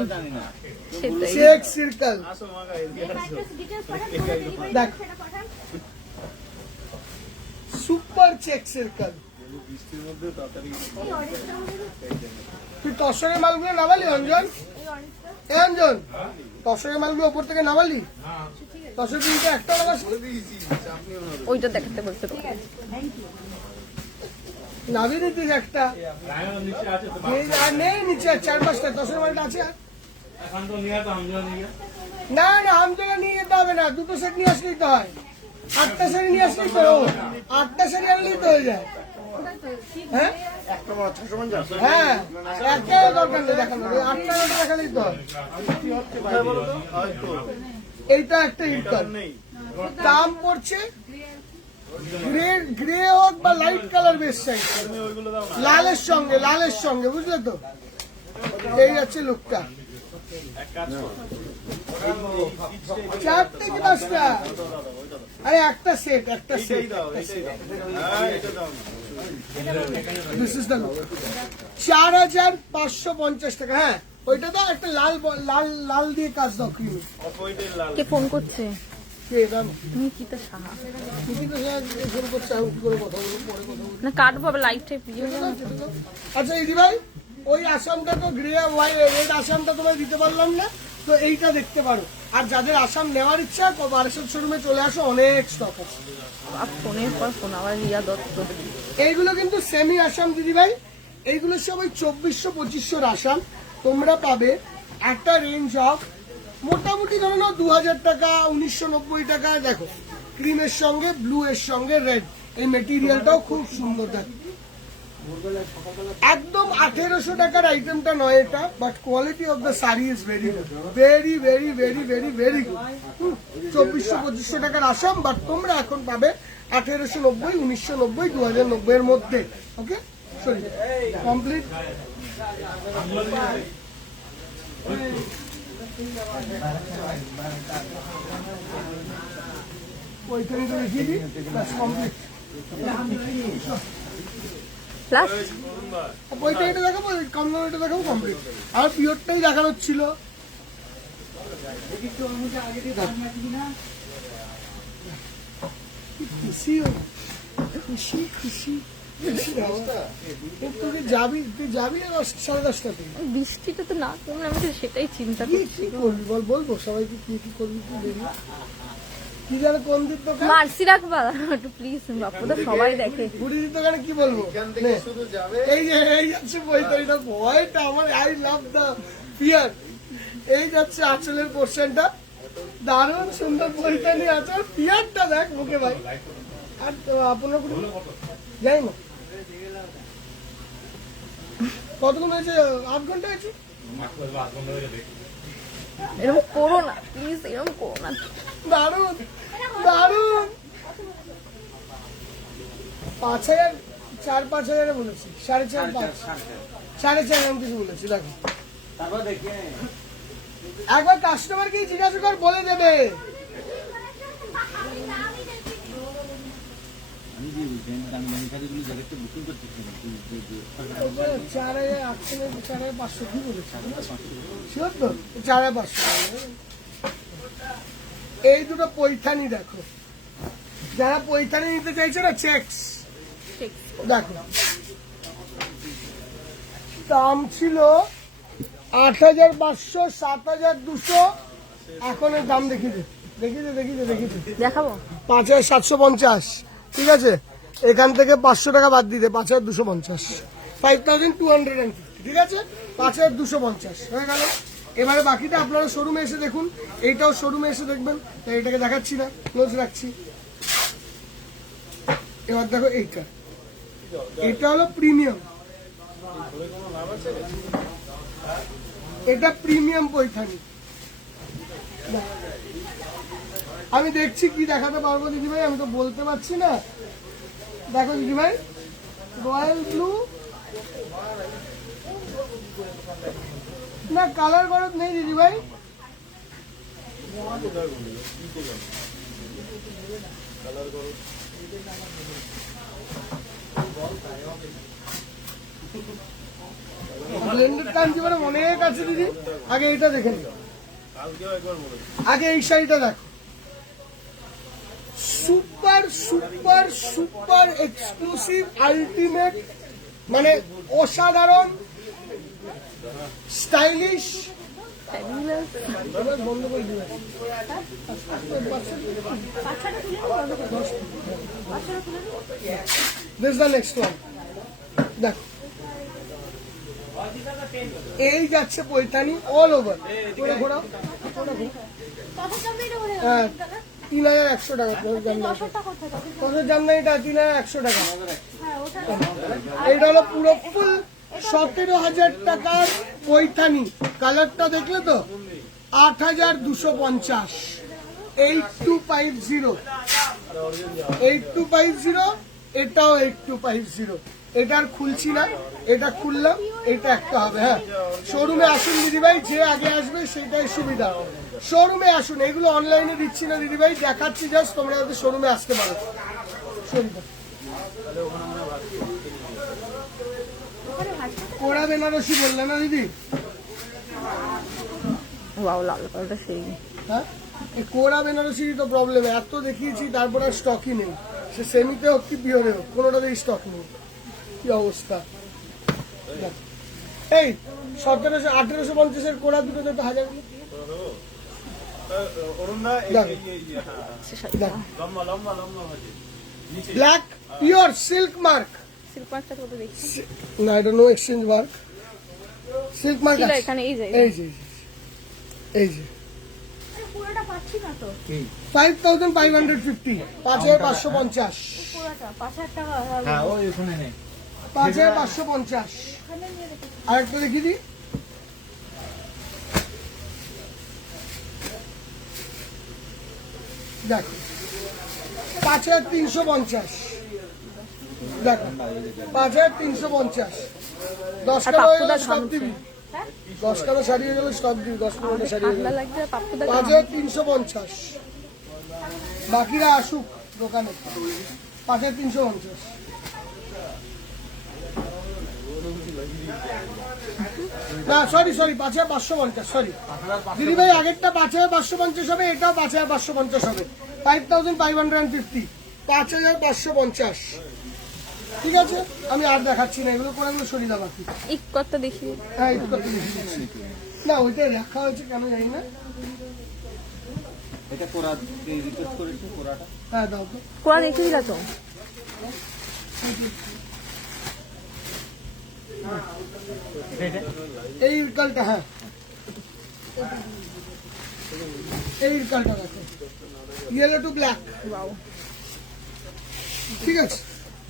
সেটাই। চেক সার্কেল দেখ, সুপার চেক সার্কেল। তুই তসরের মালগুলো নামালি অঞ্জন? এ অঞ্জন, তসরের মালগুলো ওপর থেকে নামালি? তসর দিনটা একটা লাগাসনি, ওইটা দেখাতে বলতে নাবি দিতিস একটা, আর নেই নিচে 4-5টা তসরের মালটা আছে। না না, আমজায়গা নিয়ে যেতে হবে না, দুটো সেট নিয়ে আসলেই তো হয়, 8টা শাড়ি নিয়ে আসলেই তো, 8টা শাড়ি আনলেই তো হয়ে যায়। হ্যাঁ একটা বড় 650 হ্যাঁ একটা দরকার নেই দেখানো, 8টা দেখালেই তো হয়। এইটা একটা ইন্টার দাম পড়ছে গ্রে গ্রে হোক বা লাইট কালার বেশ চাই, লালের সঙ্গে বুঝলে তো। এই আছে লুকটা, 4 থেকে 5টা, আরে একটা সেট দিস ইজ দ্য 4550 টাকা। হ্যাঁ ওইটা তো একটা লাল দিয়ে কাজ দাও ক্রিম। কে ফোন করছে? কে জানো? নিকিতা সাহা। তুমি তো ফোন করছো, আমি কি করে কথা বলবো, পরে কথা বলবো। না কাটবো আবার লাইট টাইপ আচ্ছা ইদি ভাই, ওই আসামটা তো গ্রে রেড আসামটা তোমায় দিতে পারলাম না, তো এইটা দেখতে পারো। আর যাদের আসাম নেওয়ার ইচ্ছা বারাসাত শোরুমে চলে আসো, অনেক স্টক আছে। ফোনের পর ফোন আবার রিয়া দত্ত। এইগুলো কিন্তু সেমি আসাম দিদি ভাই, এইগুলো সবাই 2400-2500 আসাম। তোমরা পাবে একটা রেঞ্জ অফ মোটামুটি ধরো না 2000 টাকা, 1990 টাকা। দেখো ক্রিমের সঙ্গে ব্লু এর সঙ্গে রেড, এই মেটেরিয়ালটাও খুব সুন্দর। দেখো একদম 1800 টাকার আইটেমটা নয় এটা, but quality of the sari is very good, very very very very very good. 2400-2500 টাকার আসাম, বাট তোমরা এখন পাবে 1890, 1990, 2090 এর মধ্যে। ওকে সরি কমপ্লিট। ওইখানে তো দেখিয়ে দিই, কমপ্লিট। প্লাস ওইটা এটা দেখাবো, কম দামটা দেখাবো, কমপ্লিট। আর পিওরটাই দেখানোর ছিল। খুশি খুশি খুশি তুই যাবি আর 10:30টাতে। বৃষ্টিটা তো না কমলে আমি তো সেটাই চিন্তা কি করছি। কি করবি বল, বলবো সবাইকে কি করবি তুই দেখবি। কি জানো কোন দিক দোকান, মার্সি রাখবা একটু প্লিজ, বাপুদা সবাই দেখে। ঘুরির দোকানে কি বলবো, নে। এই যে এই যাচ্ছে বইটা, ভয়টা আমার, আই লাভ দ্য ফিয়ার। এই যাচ্ছে আঁচলের পোর্শনটা, দারুণ সুন্দর বইটানি আছে। ফিয়ারটা দেখ মুখে ভাই। আর আপনার যাই না কতক্ষণ হয়েছে, 8 ঘন্টা হয়েছে। এরকম করো না প্লিজ, এরকম করো না। দারুণ দারুণ। 5000, 4-5 বলেছি, 4.5, 4.5 আমি কিছু বলেছি। দেখো একবার কাস্টমারকে জিজ্ঞাসা কর, বলে দেবে। আমি 4,800 কি বলেছি, শিওর তো 4,500। এই দুটো পৈথানি দেখো, যারা পৈথানি নিতে চাইছে না, চেক্স দেখো। দাম ছিল 8,500, 7,200, এখন এর দাম দেখিয়ে দেখাবো 5,750। ঠিক আছে, এখান থেকে 500 টাকা বাদ দিতে 5,250, 5,250। ঠিক আছে, 5,250 হয়ে গেল। এবারে বাকিটা আপনারা শোরুমে এসে দেখুন, এইটাও শোরুমে এসে দেখবেন, তাই এটাকে দেখাচ্ছি না, ক্লোজ রাখছি। এবার দেখো এইটা, এটা হলো প্রিমিয়াম, এটা প্রিমিয়াম পৈঠানি। আমি দেখছি কি দেখাতে পারবো দিদিভাই, আমি তো বলতে পারছি না। দেখো দিদিভাই, রয়্যাল ব্লু না, কালার গরজ নেই দিদিভাই। ব্লেন্ডেড কাঞ্জিভারে অনেক আছে দিদি। আগে এইটা দেখে নিও, আগে এই শাড়িটা দেখো। Super super super exclusive ultimate, মানে অসাধারণ স্টাইলিশ। বন্ধ করে দিবে, দিস দ্য নেক্সট ওয়ান। দেখো এই যাচ্ছে পৈঠানি অল ওভার। ঘোরাও, হ্যাঁ 3,100 টাকা। কত জামদানিটা 3,100 টাকা। এটা হলো পুরো ফুল 17,000 টাকার পৈথানি। কালারটা দেখলে তো 8,250, 8250, 8250, এটাও 8250। এটা আর খুলছি না, এটা খুললাম, এটা একটা হবে। হ্যাঁ, শোরুমে আসুন দিদিভাই, যে আগে আসবে সেটাই সুবিধা। শোরুমে আসুন, এগুলো অনলাইনে দিচ্ছি না দিদিভাই, দেখাচ্ছি জাস্ট, তোমরা যাতে শোরুমে আসতে পারো। সুবিধা কোড়া বেনারসি বললে না দিদি? ওয়াও, লাল কালারটা সেই। হ্যাঁ, এই কোড়া বেনারসিরই তো প্রবলেম, এত দেখিয়েছি তারপর আর স্টকই নেই। সে সেমিতে হোক কি পিওরে হোক, কোনোটাতেই স্টক নেই। কি অবস্থা! এই 1700-1850 কোড়া দুটো তো 1000। Black pure silk mark. Silk মার্কটা কত দেখছি? না, এটা no exchange mark, silk mark ছিল এখানে, এই যে এই যে এই যে পুরোটা পাচ্ছি না তো। 5550, 5550, পুরোটা 5,000 টাকা। হ্যাঁ, ওই ওখানে নেই। 5550। আরেকটা দেখিয়ে দিই। দেখো 5350, দেখো 5350। 10 আর টাকা হয়ে পাপ্পুদা গেলে স্টক ঘামছে। দিবি, 10 টাকা সারিয়ে গেলে স্টক দিবি, 10 সারিয়ে ঠান্ডা গেলে লাগছে, পাপ্পুদা 5350। বাকিরা আসুক দোকানে। 5350। না সরি 5550, সরি দিদিভাই, আগেরটা 5550 হবে, এটাও 5550 হবে। 5550, 5550। ঠিক আছে, আমি আর দেখাচ্ছি না, এগুলো করে এগুলো সরিয়ে দাও বাকি। এক কথা দেখি। হ্যাঁ, একটু করতে দেখি দিচ্ছি। না, ওইটা রাখা হয়েছে কেন জানি না। এটা কোরা রিকোয়েস্ট করেছে, কোরাটা। হ্যাঁ, দাও তো। কোয়া দেখে দিলা তো? এই ইরকালটা, হ্যাঁ এই ইরকালটা দেখো, ইয়েলো টু ব্ল্যাক। ওয়াও, ঠিক আছে,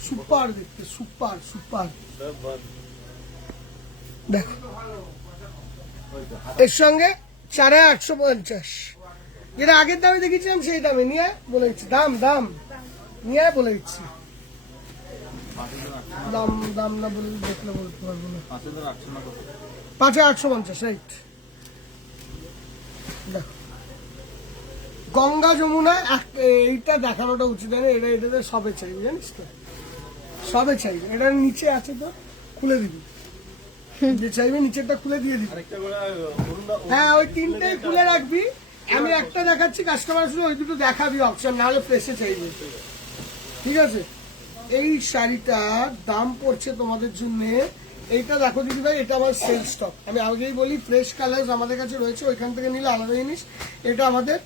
সুপার দেখতে, সুপার সুপার। দেখো এর সঙ্গে 4850, যেটা আগের দামে দেখেছিলাম সেই দামে নিয়ে বলে দিচ্ছি। দাম নিয়ে বলে দিচ্ছি। দাম না বলে দেখলে বলতে পারবো না। 5850, রাইট। দেখো গঙ্গা যমুনা, এইটা দেখানোটা উচিত না, এটাতে সবে চাইবে, জানিস তো, সবে চাইবে। এটার নিচে আছে তো, খুলে দিবি, যে চাইবে নিচেরটা খুলে দিয়ে দিবি। হ্যাঁ, ওই তিনটেই খুলে রাখবি। আমি একটা দেখাচ্ছি, কাস্টমার শুধু ওই দুটো দেখাবি অপশন, নাহলে ফ্রেশে চাইবে। ঠিক আছে, এই শাড়িটার দাম পড়ছে তোমাদের জন্য, এইটা দেখো দিদি ভাই, এটা আমার সেল স্টক। আমি আগেই বলি, ফ্রেশ কালার আমাদের কাছে রয়েছে, ওইখান থেকে নিলে আলাদা জিনিস। এটা আমাদের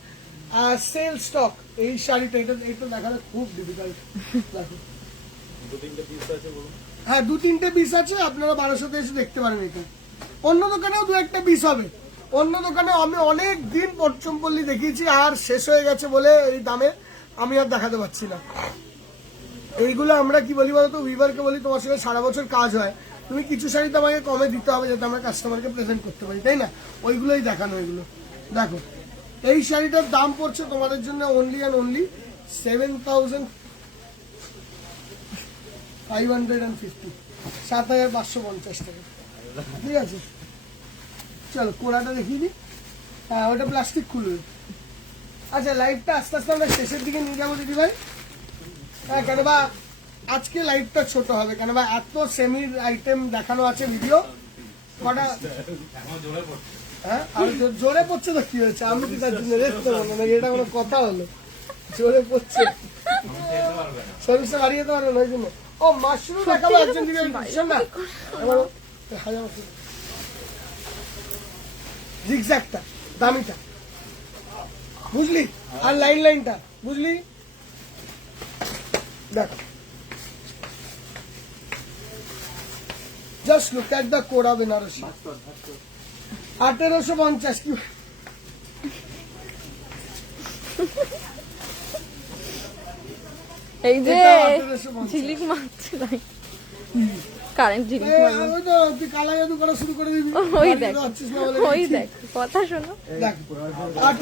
সেল স্টক। এই শাড়িটা, এটা দেখানো খুব ডিফিকাল্ট। দেখো হ্যাঁ, 2-3টে পিস আছে, আপনারা 1200-তে এসে দেখতে পারেন। এটা অন্য দোকানেও 2-1টা পিস হবে। অন্য দোকানে আমি অনেক দিন পট্টমপল্লী দেখিয়েছি, আর শেষ হয়ে গেছে বলে এই দামে আমি আর দেখাতে পারছি না। এইগুলো আমরা কি বলি বলতো, উইভারকে বলি, তোমার সঙ্গে সারা বছর কাজ হয়, তুমি কিছু শাড়ি তো আমাকে কমে দিতে হবে, যাতে আমরা কাস্টমারকে প্রেজেন্ট করতে পারি, তাই না? ওইগুলোই দেখানো। এগুলো দেখো, এই শাড়িটার দাম পড়ছে তোমাদের জন্য অনলি অ্যান্ড অনলি 7550, 7550 টাকা। ঠিক আছে, চলো কোড়াটা দেখিয়ে দিই। হ্যাঁ, ওটা প্লাস্টিক খুলবে। আচ্ছা, লাইভটা আস্তে আস্তে আমরা শেষের দিকে নিয়ে যাবো দিদি ভাই। হ্যাঁ, কেন বা আজকে লাইভটা ছোট হবে, কেন বা এত সেমির আইটেম দেখানো আছে ভিডিও কটা। হ্যাঁ, আর জোরে পড়ছে তো কি হয়েছে, আমি কি তার জন্য রেস্ট দেবো না? এটা কোনো কথা হলো? জোরে পড়ছে, সার্ভিসটা বাড়িয়ে দিতে পারবো না, ওই জন্য। ও মাশরুম দেখাবো একজন দিদি, বুঝছেন না? জিগজ্যাগটা দামিটা, বুঝলি? আর লাইনটা বুঝলি? দেখ, জাস্ট লুক এট দ্য কোড়া বেনারসি। 1850 কি এই যে এটা 1850 ঝিলিক মারছে তাই কারেন্ট ঝিলিক এই, মারলো ওই তো তুই কালা জাদু করা শুরু করে দিবি ওই বাড়িতে দেখ যাচ্ছিস না বলে ওই দিচ্ছি। দেখ কথা শোনো দেখ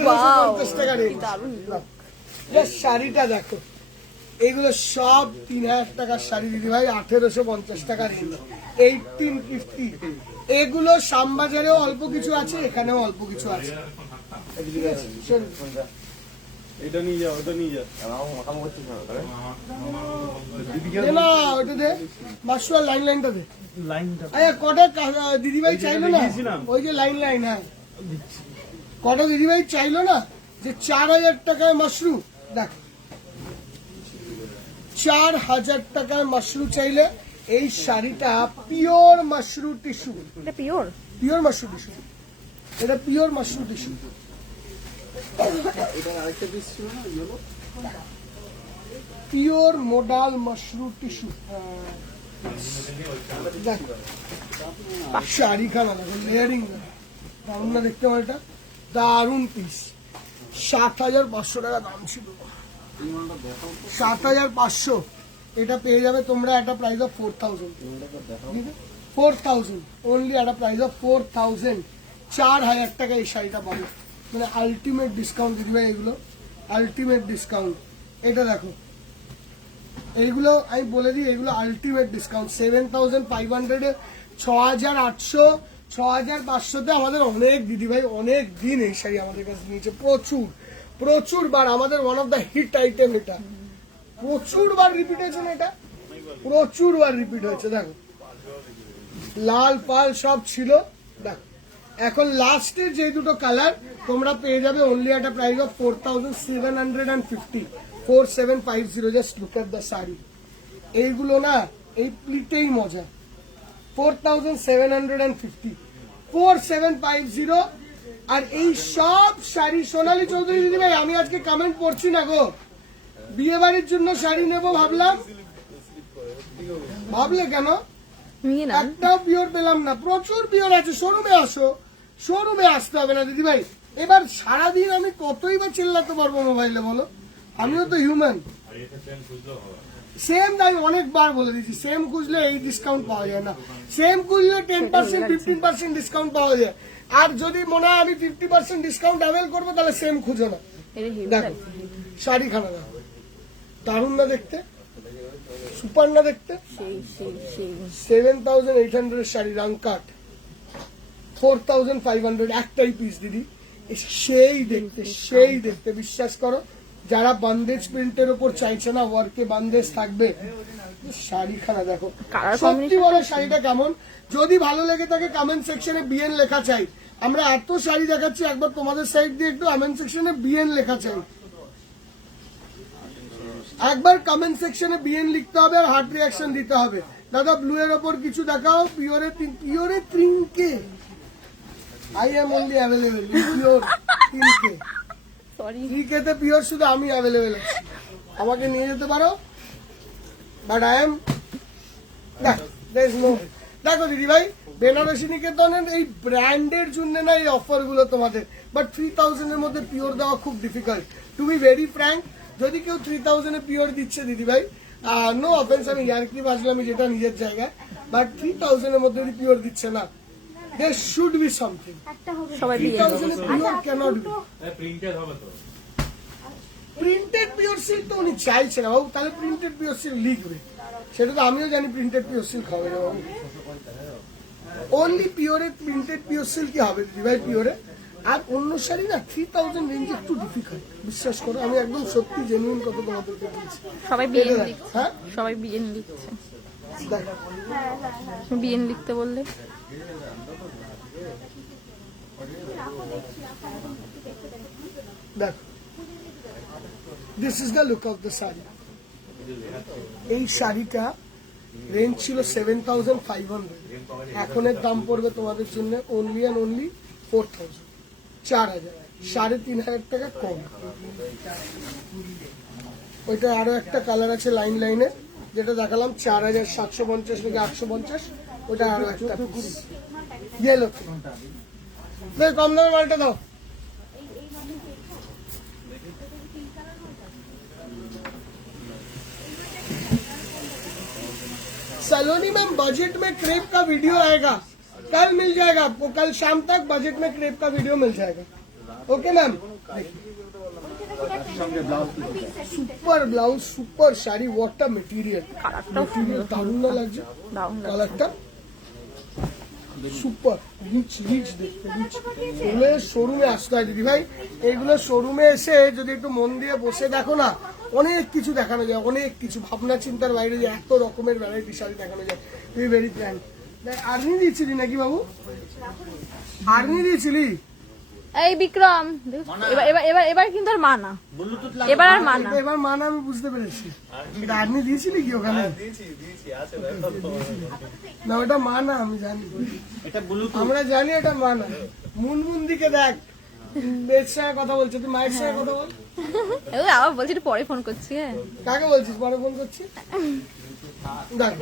Wow, 1850 টাকা রেঞ্জ দারুণ শাড়িটা দেখো এগুলো সব 3000 টাকার শাড়ি দিদি ভাই 1850 টাকা রেঞ্জ 1850 এগুলো শ্যামবাজারেও অল্প কিছু আছে এখানেও অল্প কিছু আছে ঠিক আছে চল। এটা নিয়ে যাও ওটা নিয়ে যাও দে না ওটা দে মাসুয়া লাইনটা দে লাইনটা আরে কটা দিদি ভাই চাইলো না ওই যে লাইন হ্যাঁ কটা দিদি ভাই চাইলো না যে 4000 টাকায় মাশরু দেখ 4000 টাকায় মাশরু চাইলে এই শাড়িটা পিওর মাশরু টিস্যু এটা পিওর পিওর মাশরু টিস্যু এটা pure Mashru tissue pure modal Mashru tissue দেখ শাড়ি খানা দেখো লেয়ারিং দারুণ না দেখতে পারো এটা দারুণ পিস 7500 টাকা দাম ছিল 7500 এটা পেয়ে যাবে তোমরা একটা প্রাইস অফ 4000 4000 অনলি একটা প্রাইস অফ 4000 4000 টাকা এই শাড়িটা পাবে মানে আলটিমেট ডিসকাউন্ট দিদি ভাই এগুলো আলটিমেট ডিসকাউন্ট এটা দেখো এইগুলো আমি বলে দিই এগুলো আলটিমেট ডিসকাউন্ট 7500 এ 6800 6500 তে আমাদের অনেক দিদি ভাই অনেক দিন এই শাড়ি আমাদের কাছে নিয়েছে প্রচুর বার আমাদের one of the hit item এটা প্রচুর বার রিপিট হয়েছে না এটা প্রচুর বার রিপিট হয়েছে দেখো লাল পাল সব ছিল দেখো এখন লাস্টের যে দুটো কালার তোমরা পেয়ে যাবে অনলি একটা price of 4750 4750 just look at the sari এইগুলো না এই প্লিটেই মজা 4750 4750 আর এই সব শাড়ি সোনালী চৌধুরী দিদি ভাই আমি আজকে কমেন্ট পড়ছি না গো বিয়ে বাড়ির জন্য শাড়ি নেবো ভাবলে কেন নিয়ে না একটাও পিওর পেলাম না প্রচুর পিওর আছে শোরুমে আসো শোরুমে আসতে হবে না দিদি ভাই এবার সারাদিন আমি কতই বা চিল্লাতে পারবো মোবাইলে বলো আমিও তো হিউম্যান সেম আমি অনেকবার বলে দিচ্ছি সেম খুঁজলে এই ডিসকাউন্ট পাওয়া যায় না সেম খুঁজলে 10% 15% ডিসকাউন্ট পাওয়া যায় আর যদি মনে হয় আমি 50% ডিসকাউন্ট অ্যাভেল করবো তাহলে সেম খুঁজো না এটা হেভি দেখো শাড়ি খানা দেখো দারুণ না দেখতে সুপার না দেখতে সেই সেই সেই 7800 শাড়ি রাং কাট 4500 একটাই পিস দিদি সেই দেখতে বিশ্বাস করো যারা বান্দেজ প্রিন্টের উপর চাইছে না ওয়ার্কে বান্দেজ থাকবে শাড়ি খানা দেখো Colour সত্যি বলো শাড়িটা কেমন যদি ভালো লেগে থাকে কমেন্ট সেকশনে বিএন লেখা চাই আমরা এত শাড়ি দেখাচ্ছি একবার তোমাদের সাইড দিয়ে একটু কমেন্ট সেকশনে বিএন লেখা চাই একবার কমেন্ট সেকশনে বিএন লিখতে হবে আর হার্ট রিয়াকশন দিতে হবে দাদা ব্লু এর ওপর কিছু দেখাও puree 3K I am only available pure 3K sorry 3K তে পিওর শুধু আমি অ্যাভেলেবল আছি আমাকে নিয়ে যেতে পারো বাট আই এম দেখো দিদি ভাই বেনারসি নিকেতনের এই ব্র্যান্ডের জন্য না এই অফার গুলো তোমাদের বাট 3000 এর মধ্যে পিওর দেওয়া খুব difficult to be very frank যদি কেউ 3000 এ পিওর দিচ্ছে দিদি ভাই নো অফেন্স আমি ইয়ার্কি বাজলাম যেটা নিজের জায়গায় বাট 3000 এর মধ্যে যদি পিওর দিচ্ছে না there should be something সবাই বিয়ে 3000 a pure cannot be printed হবে তো প্রিন্টেড পিওর সিল্ক তো উনি চাইছে না বাবু তাহলে প্রিন্টেড পিওর সিল্ক লিখবে সেটা তো আমিও জানি প্রিন্টেড পিওর সিল্ক হবে না বাবু অনলি পিওরে প্রিন্টেড পিওর সিল্কই হবে দিদি ভাই পিওরে আর অন্য শাড়ি না 3000 রেঞ্জ একটু ডিফিকাল্ট বিশ্বাস করো আমি একদম সত্যি জেনুইন কথা তোমাদেরকে বলছি সবাই বিয়ে এটা দেখ, লিখছে হ্যাঁ সবাই বিয়ে লিখছে দেখ বিয়ে লিখতে বললে দেখ this is the look of the sari এই শাড়িটা রেঞ্জ ছিল 7500 এখনের দাম পড়বে তোমাদের জন্য অনলি অ্যান্ড অনলি 4000 3500 টাকা কম ওইটা আরো একটা কালার আছে লাইনে যেটা দেখালাম 4750 থেকে 850 ওটা আরো একটা ইয়েলো কম দামের মালটা দাও सलोनी मैम बजट में क्रेप का वीडियो आएगा, कल मिल जाएगा आपको, कल शाम तक बजट में क्रेप का वीडियो मिल जाएगा। Okay ma'am, super blouse, super sari, water material, দারুণ না লাগছে কালারটা, সুপার রিচ রিচ দেখতে রিচ। এগুলো শোরুমে আসতে হয় দিদি ভাই, এগুলো শোরুমে এসে যদি একটু মন দিয়ে বসে দেখো না, অনেক কিছু দেখানো যায়, অনেক কিছু ভাবনা চিন্তার বাইরে যে এত রকমের ভ্যারাইটি শাড়ি দেখানো যায়। তুই ভেরি প্ল্যান। আর্নি দিয়েছিলি নাকি বাবু? আর্নি দিয়েছিলি? এই বিক্রম, এবার এবার এবার এবার কিন্তু আর মানা, এবার আর মানা, এবার মানা আমি বুঝতে পেরেছি। এটা আর্নি দিয়েছিলি কি ওখানে? না ওটা মানা, আমি জানি, আমরা জানি এটা মানা। মুনমুন দিকে দেখ, বেশ সঙ্গে কথা বলছো, তুই মায়ের সঙ্গে কথা বল। আবার বলছি একটু পরে ফোন করছি। হ্যাঁ, কাকে বলছিস পরে ফোন করছি? দেখ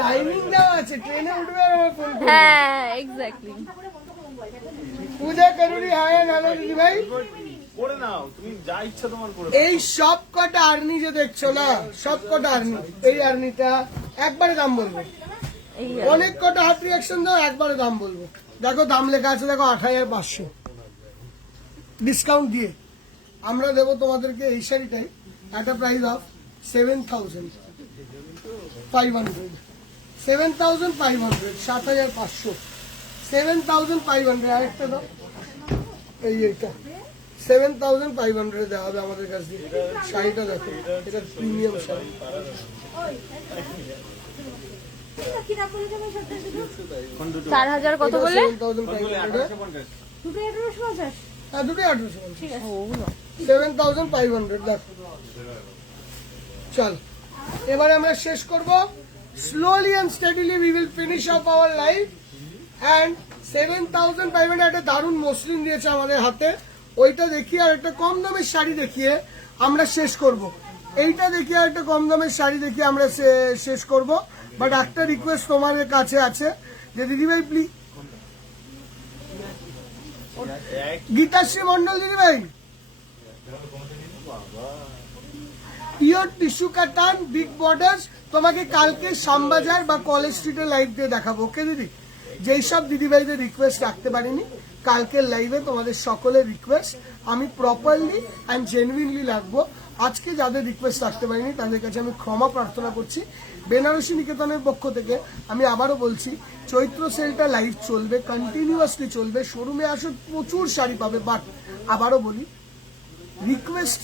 টাইমিং দেওয়া আছে, ট্রেনে উঠবে আর আমার ফোন করবে। হ্যাঁ এক্স্যাক্টলি। পূজা করুরি, হায় হ্যালো দিদি ভাই। করে নাও, তুমি যা ইচ্ছা তোমার করে। এই সব কটা আর্নি যে দেখছো না, সব কটা আর্নি, এই আর্নিটা একবারে দাম বলবো, এই অনেক কটা হাত রিয়াকশন দাও, একবারে দাম বলবো। দেখো দাম লেখা আছে, দেখো ৮৫০০ ডিসকাউন্ট দিয়ে আমরা দেবো তোমাদেরকে এই শাড়িটাই একটা প্রাইস অফ 7,500, 7,500, ৭৫০০, 7,500। আরেকটা দাও, এইটা 7,500 দেওয়া হবে আমাদের কাছ দিয়ে। শাড়িটা দেখো, এটা প্রিমিয়াম শাড়ি। ৪,০০০ কত বলে? 7,500, হ্যাঁ দুটোই ১৮৫০, 7,500 দেখো। চল এবারে আমরা শেষ করব। Slowly and steadily we will finish up our life. And 7,500 একটা দারুণ মসলিন দিয়েছে আমাদের হাতে, ওইটা দেখিয়ে আর একটা কম দামের শাড়ি দেখিয়ে আমরা শেষ করব। এইটা দেখিয়ে আর একটা কম দামের শাড়ি দেখিয়ে আমরা শেষ করব। বাট একটা রিকোয়েস্ট তোমাদের কাছে আছে যে দিদিভাই প্লিজ, গীতাশ্রী মন্ডল দিদিভাই, পিওর টিস্যু কাটান বিগ বর্ডার্স তোমাকে কালকে শ্যামবাজার বা কলেজ স্ট্রিটে লাইভ দিয়ে দেখাবো। ওকে দিদি, যেই সব দিদিভাইদের রিকোয়েস্ট রাখতে পারিনি, কালকের লাইভে তোমাদের সকলের রিকোয়েস্ট আমি প্রপারলি অ্যান্ড জেনুইনলি রাখবো। আজকে যাদের রিকোয়েস্ট রাখতে পারিনি তাদের কাছে আমি ক্ষমা প্রার্থনা করছি। বেনারসি নিকেতনের পক্ষ থেকে আমি আবারও বলছি, চৈত্র সেলটা লাইভ চলবে, কন্টিনিউয়াসলি চলবে, শোরুমে আসো প্রচুর শাড়ি পাবে। বাট আবারও বলি, রিকোয়েস্ট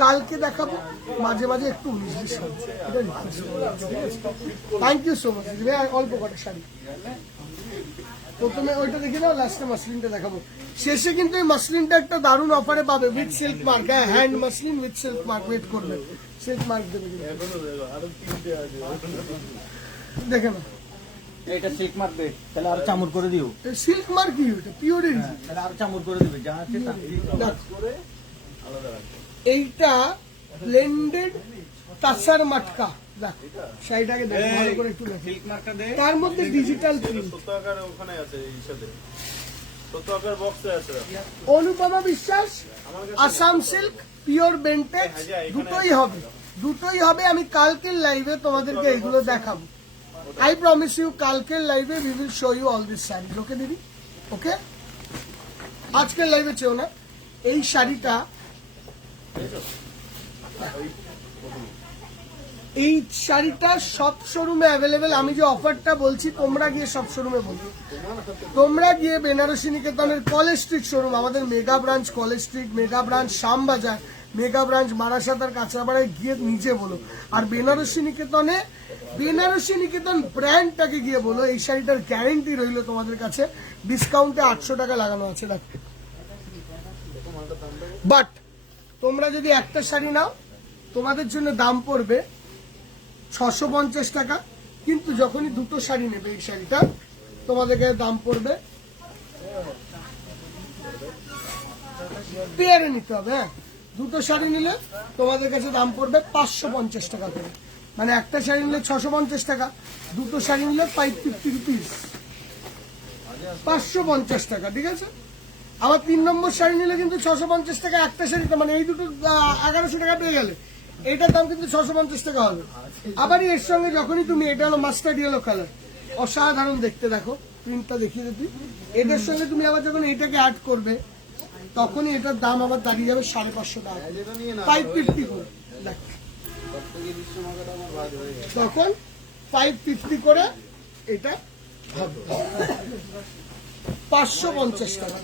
কালকে দেখাবো, মাঝে মাঝে একটু 19-20 হবে, এটা request. Thank you so much. অল্প কটা শাড়ি প্রথমে ওইটা দেখে দাও, লাস্টে মাসলিনটা দেখাবো। শেষে কিন্তু এই মাসলিনটা একটা দারুণ অফারে পাবে উইথ সিল্ক মার্ক। হ্যাঁ, hand muslin with silk mark, wait করবে, সিল্ক মার্ক দেবে। দেখে না এটা সিল্ক মার্ক দে, তাহলে আর চামড় করে দিও। সিল্ক মার্ক কি ওটা? পিওরের। তাহলে আর চামড় করে দিবে, যা আছে তা এইটা ব্লেন্ডেড তাসার মাটকা। দেখ শাড়িটাকে দেখ ভালো করে একটু দেখ, সিল্ক মার্কটা দে। তার মধ্যে ডিজিটাল প্রিন্ট। ৭০ আকার ওখানে আছে, এই সাথে ৭০ আকার বক্সে আছে। অনুপমা বিশ্বাস, আসাম সিল্ক, পিওর বেন্টেক্স, দুটোই হবে, দুটোই হবে। আমি কালকের লাইভে তোমাদেরকে এগুলো দেখাবো। আই প্রমিস ইউ, কালকের লাইভে we will show you all this sari. Okay দিদি, ওকে? আজকের লাইভে চেও না। এই শাড়িটা, এই শাড়িটা সব শোরুমে অ্যাভেলেবেল। আমি যে অফারটা বলছি, তোমরা গিয়ে সব শোরুমে বলো, তোমরা গিয়ে বেনারসি নিকেতনের কলেজ স্ট্রিট শোরুম, আমাদের mega branch college street, mega branch Shyambazar, mega branch Barasat আর কাঁচরাপাড়ায় গিয়ে নিজে বলো। আর বেনারসি নিকেতনে, বেনারসি নিকেতন ব্র্যান্ডটাকে গিয়ে বলো, এই শাড়িটার গ্যারেন্টি রইল তোমাদের কাছে, ডিসকাউন্টে ৮০০ টাকা লাগানো আছে। দেখো, বাট তোমরা যদি একটা শাড়ি নাও, তোমাদের জন্য দাম পড়বে ৬৫০ টাকা। কিন্তু যখনই দুটো শাড়ি নেবে, এই শাড়িটা তোমাদেরকে দাম পড়বে, পেয়ারে নিতে হবে। হ্যাঁ, দুটো শাড়ি নিলে তোমাদের কাছে দাম পড়বে ৫৫০ টাকা করে। মানে একটা শাড়ি নিলে ৬৫০ টাকা, দুটো শাড়ি নিলে 550 রুপিস, ৫৫০ টাকা। ঠিক আছে? আবার ৩ নম্বর শাড়ি নিলে কিন্তু ৬৫০ টাকা একটা শাড়িতে, মানে এই দুটো ১১০০ টাকা পেয়ে গেলে। এটার দাম কিন্তু 650 টাকা হবে। আবার এর সঙ্গে যখনই তুমি, এটা হলো মাস্টার্ড ইয়েলো কালার, অসাধারণ দেখতে, দেখো প্রিন্টটা দেখিয়ে দিই। এটার সঙ্গে তুমি আবার যখন এটাকে অ্যাড করবে তখনই এটার দাম আবার দাঁড়িয়ে যাবে 550 টাকা, 550 করে। দেখো তখন 550 করে এটা হবে 550 টাকা।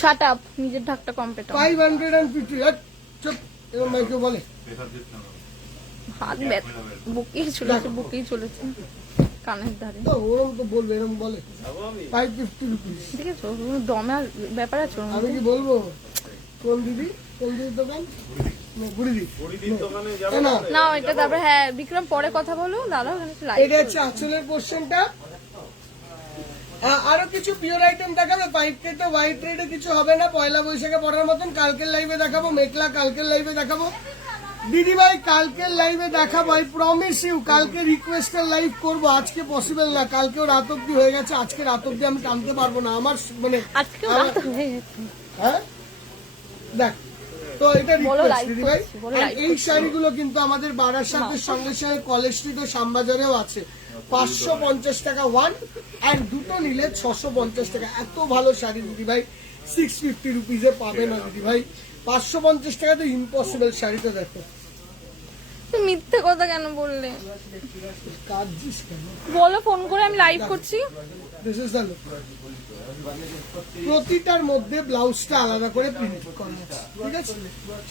শাট আপ, নিজের ঢাকটা কমপ্লিট। 550 চুপ, এরকম কেউ বলে? হাত ব্যথা, বুকেই চলেছে, বুকেই চলেছে, কানের ধারে। তো ওরকম তো বলবে, এরকম বলে 550 রুপিস। ঠিক আছে, দমে আর ব্যাপার আছে ওর আমি মধ্যে। কি বলবো? কোন দিদি, কোন দিদির দোকান? না, বুড়িদি। হরিদিন দোকানে তাই যাবে না? না এটা তারপরে, হ্যাঁ বিক্রম পরে কথা বলো, দাদা লাইভ। এটা হচ্ছে আঁচলের পোর্শনটা। আরো কিছু পিওর আইটেম দেখাবে। হোয়াইট রেটে, হোয়াইট রেটে কিছু হবে না, পয়লা বৈশাখে পড়ার মতন। কালকের লাইভে দেখাবো মেঘলা, কালকের লাইভে দেখাবো দিদি ভাই, কালকের লাইভে দেখাবো। আই প্রমিস ইউ, কালকে রিকোয়েস্টের লাইভ করবো। আজকে পসিবল না, কালকেও রাত অব্দি হয়ে গেছে, আজকে রাত অব্দি আমি টানতে পারবো না। আমার মানে আজকেও রাত হয়ে গেছে। হ্যাঁ দেখ, তো এটা বলো রিকোয়েস্ট live দিদি ভাই। করছি, বলো আর live এই শাড়িগুলো কিন্তু আমাদের বারাসাতের সঙ্গে সঙ্গে কলেজ স্ট্রিট ও শ্যামবাজারেও আছে। 550 টাকা ওয়ান, আর দুটো নিলে 650 টাকা। এত ভালো শাড়ি দিদি ভাই 650 রুপিজে পাবে না দিদি ভাই। 550 টাকা তো ইম্পসিবল। শাড়িটা দেখো, তুমি মিথ্যে কথা কেন বললে? কাঁদছিস কেন? বলো ফোন করে, আমি লাইভ করছি। This is the look. প্রতিটার মধ্যে ব্লাউজটা আলাদা করে প্রিন্ট করা আছে, ঠিক আছে?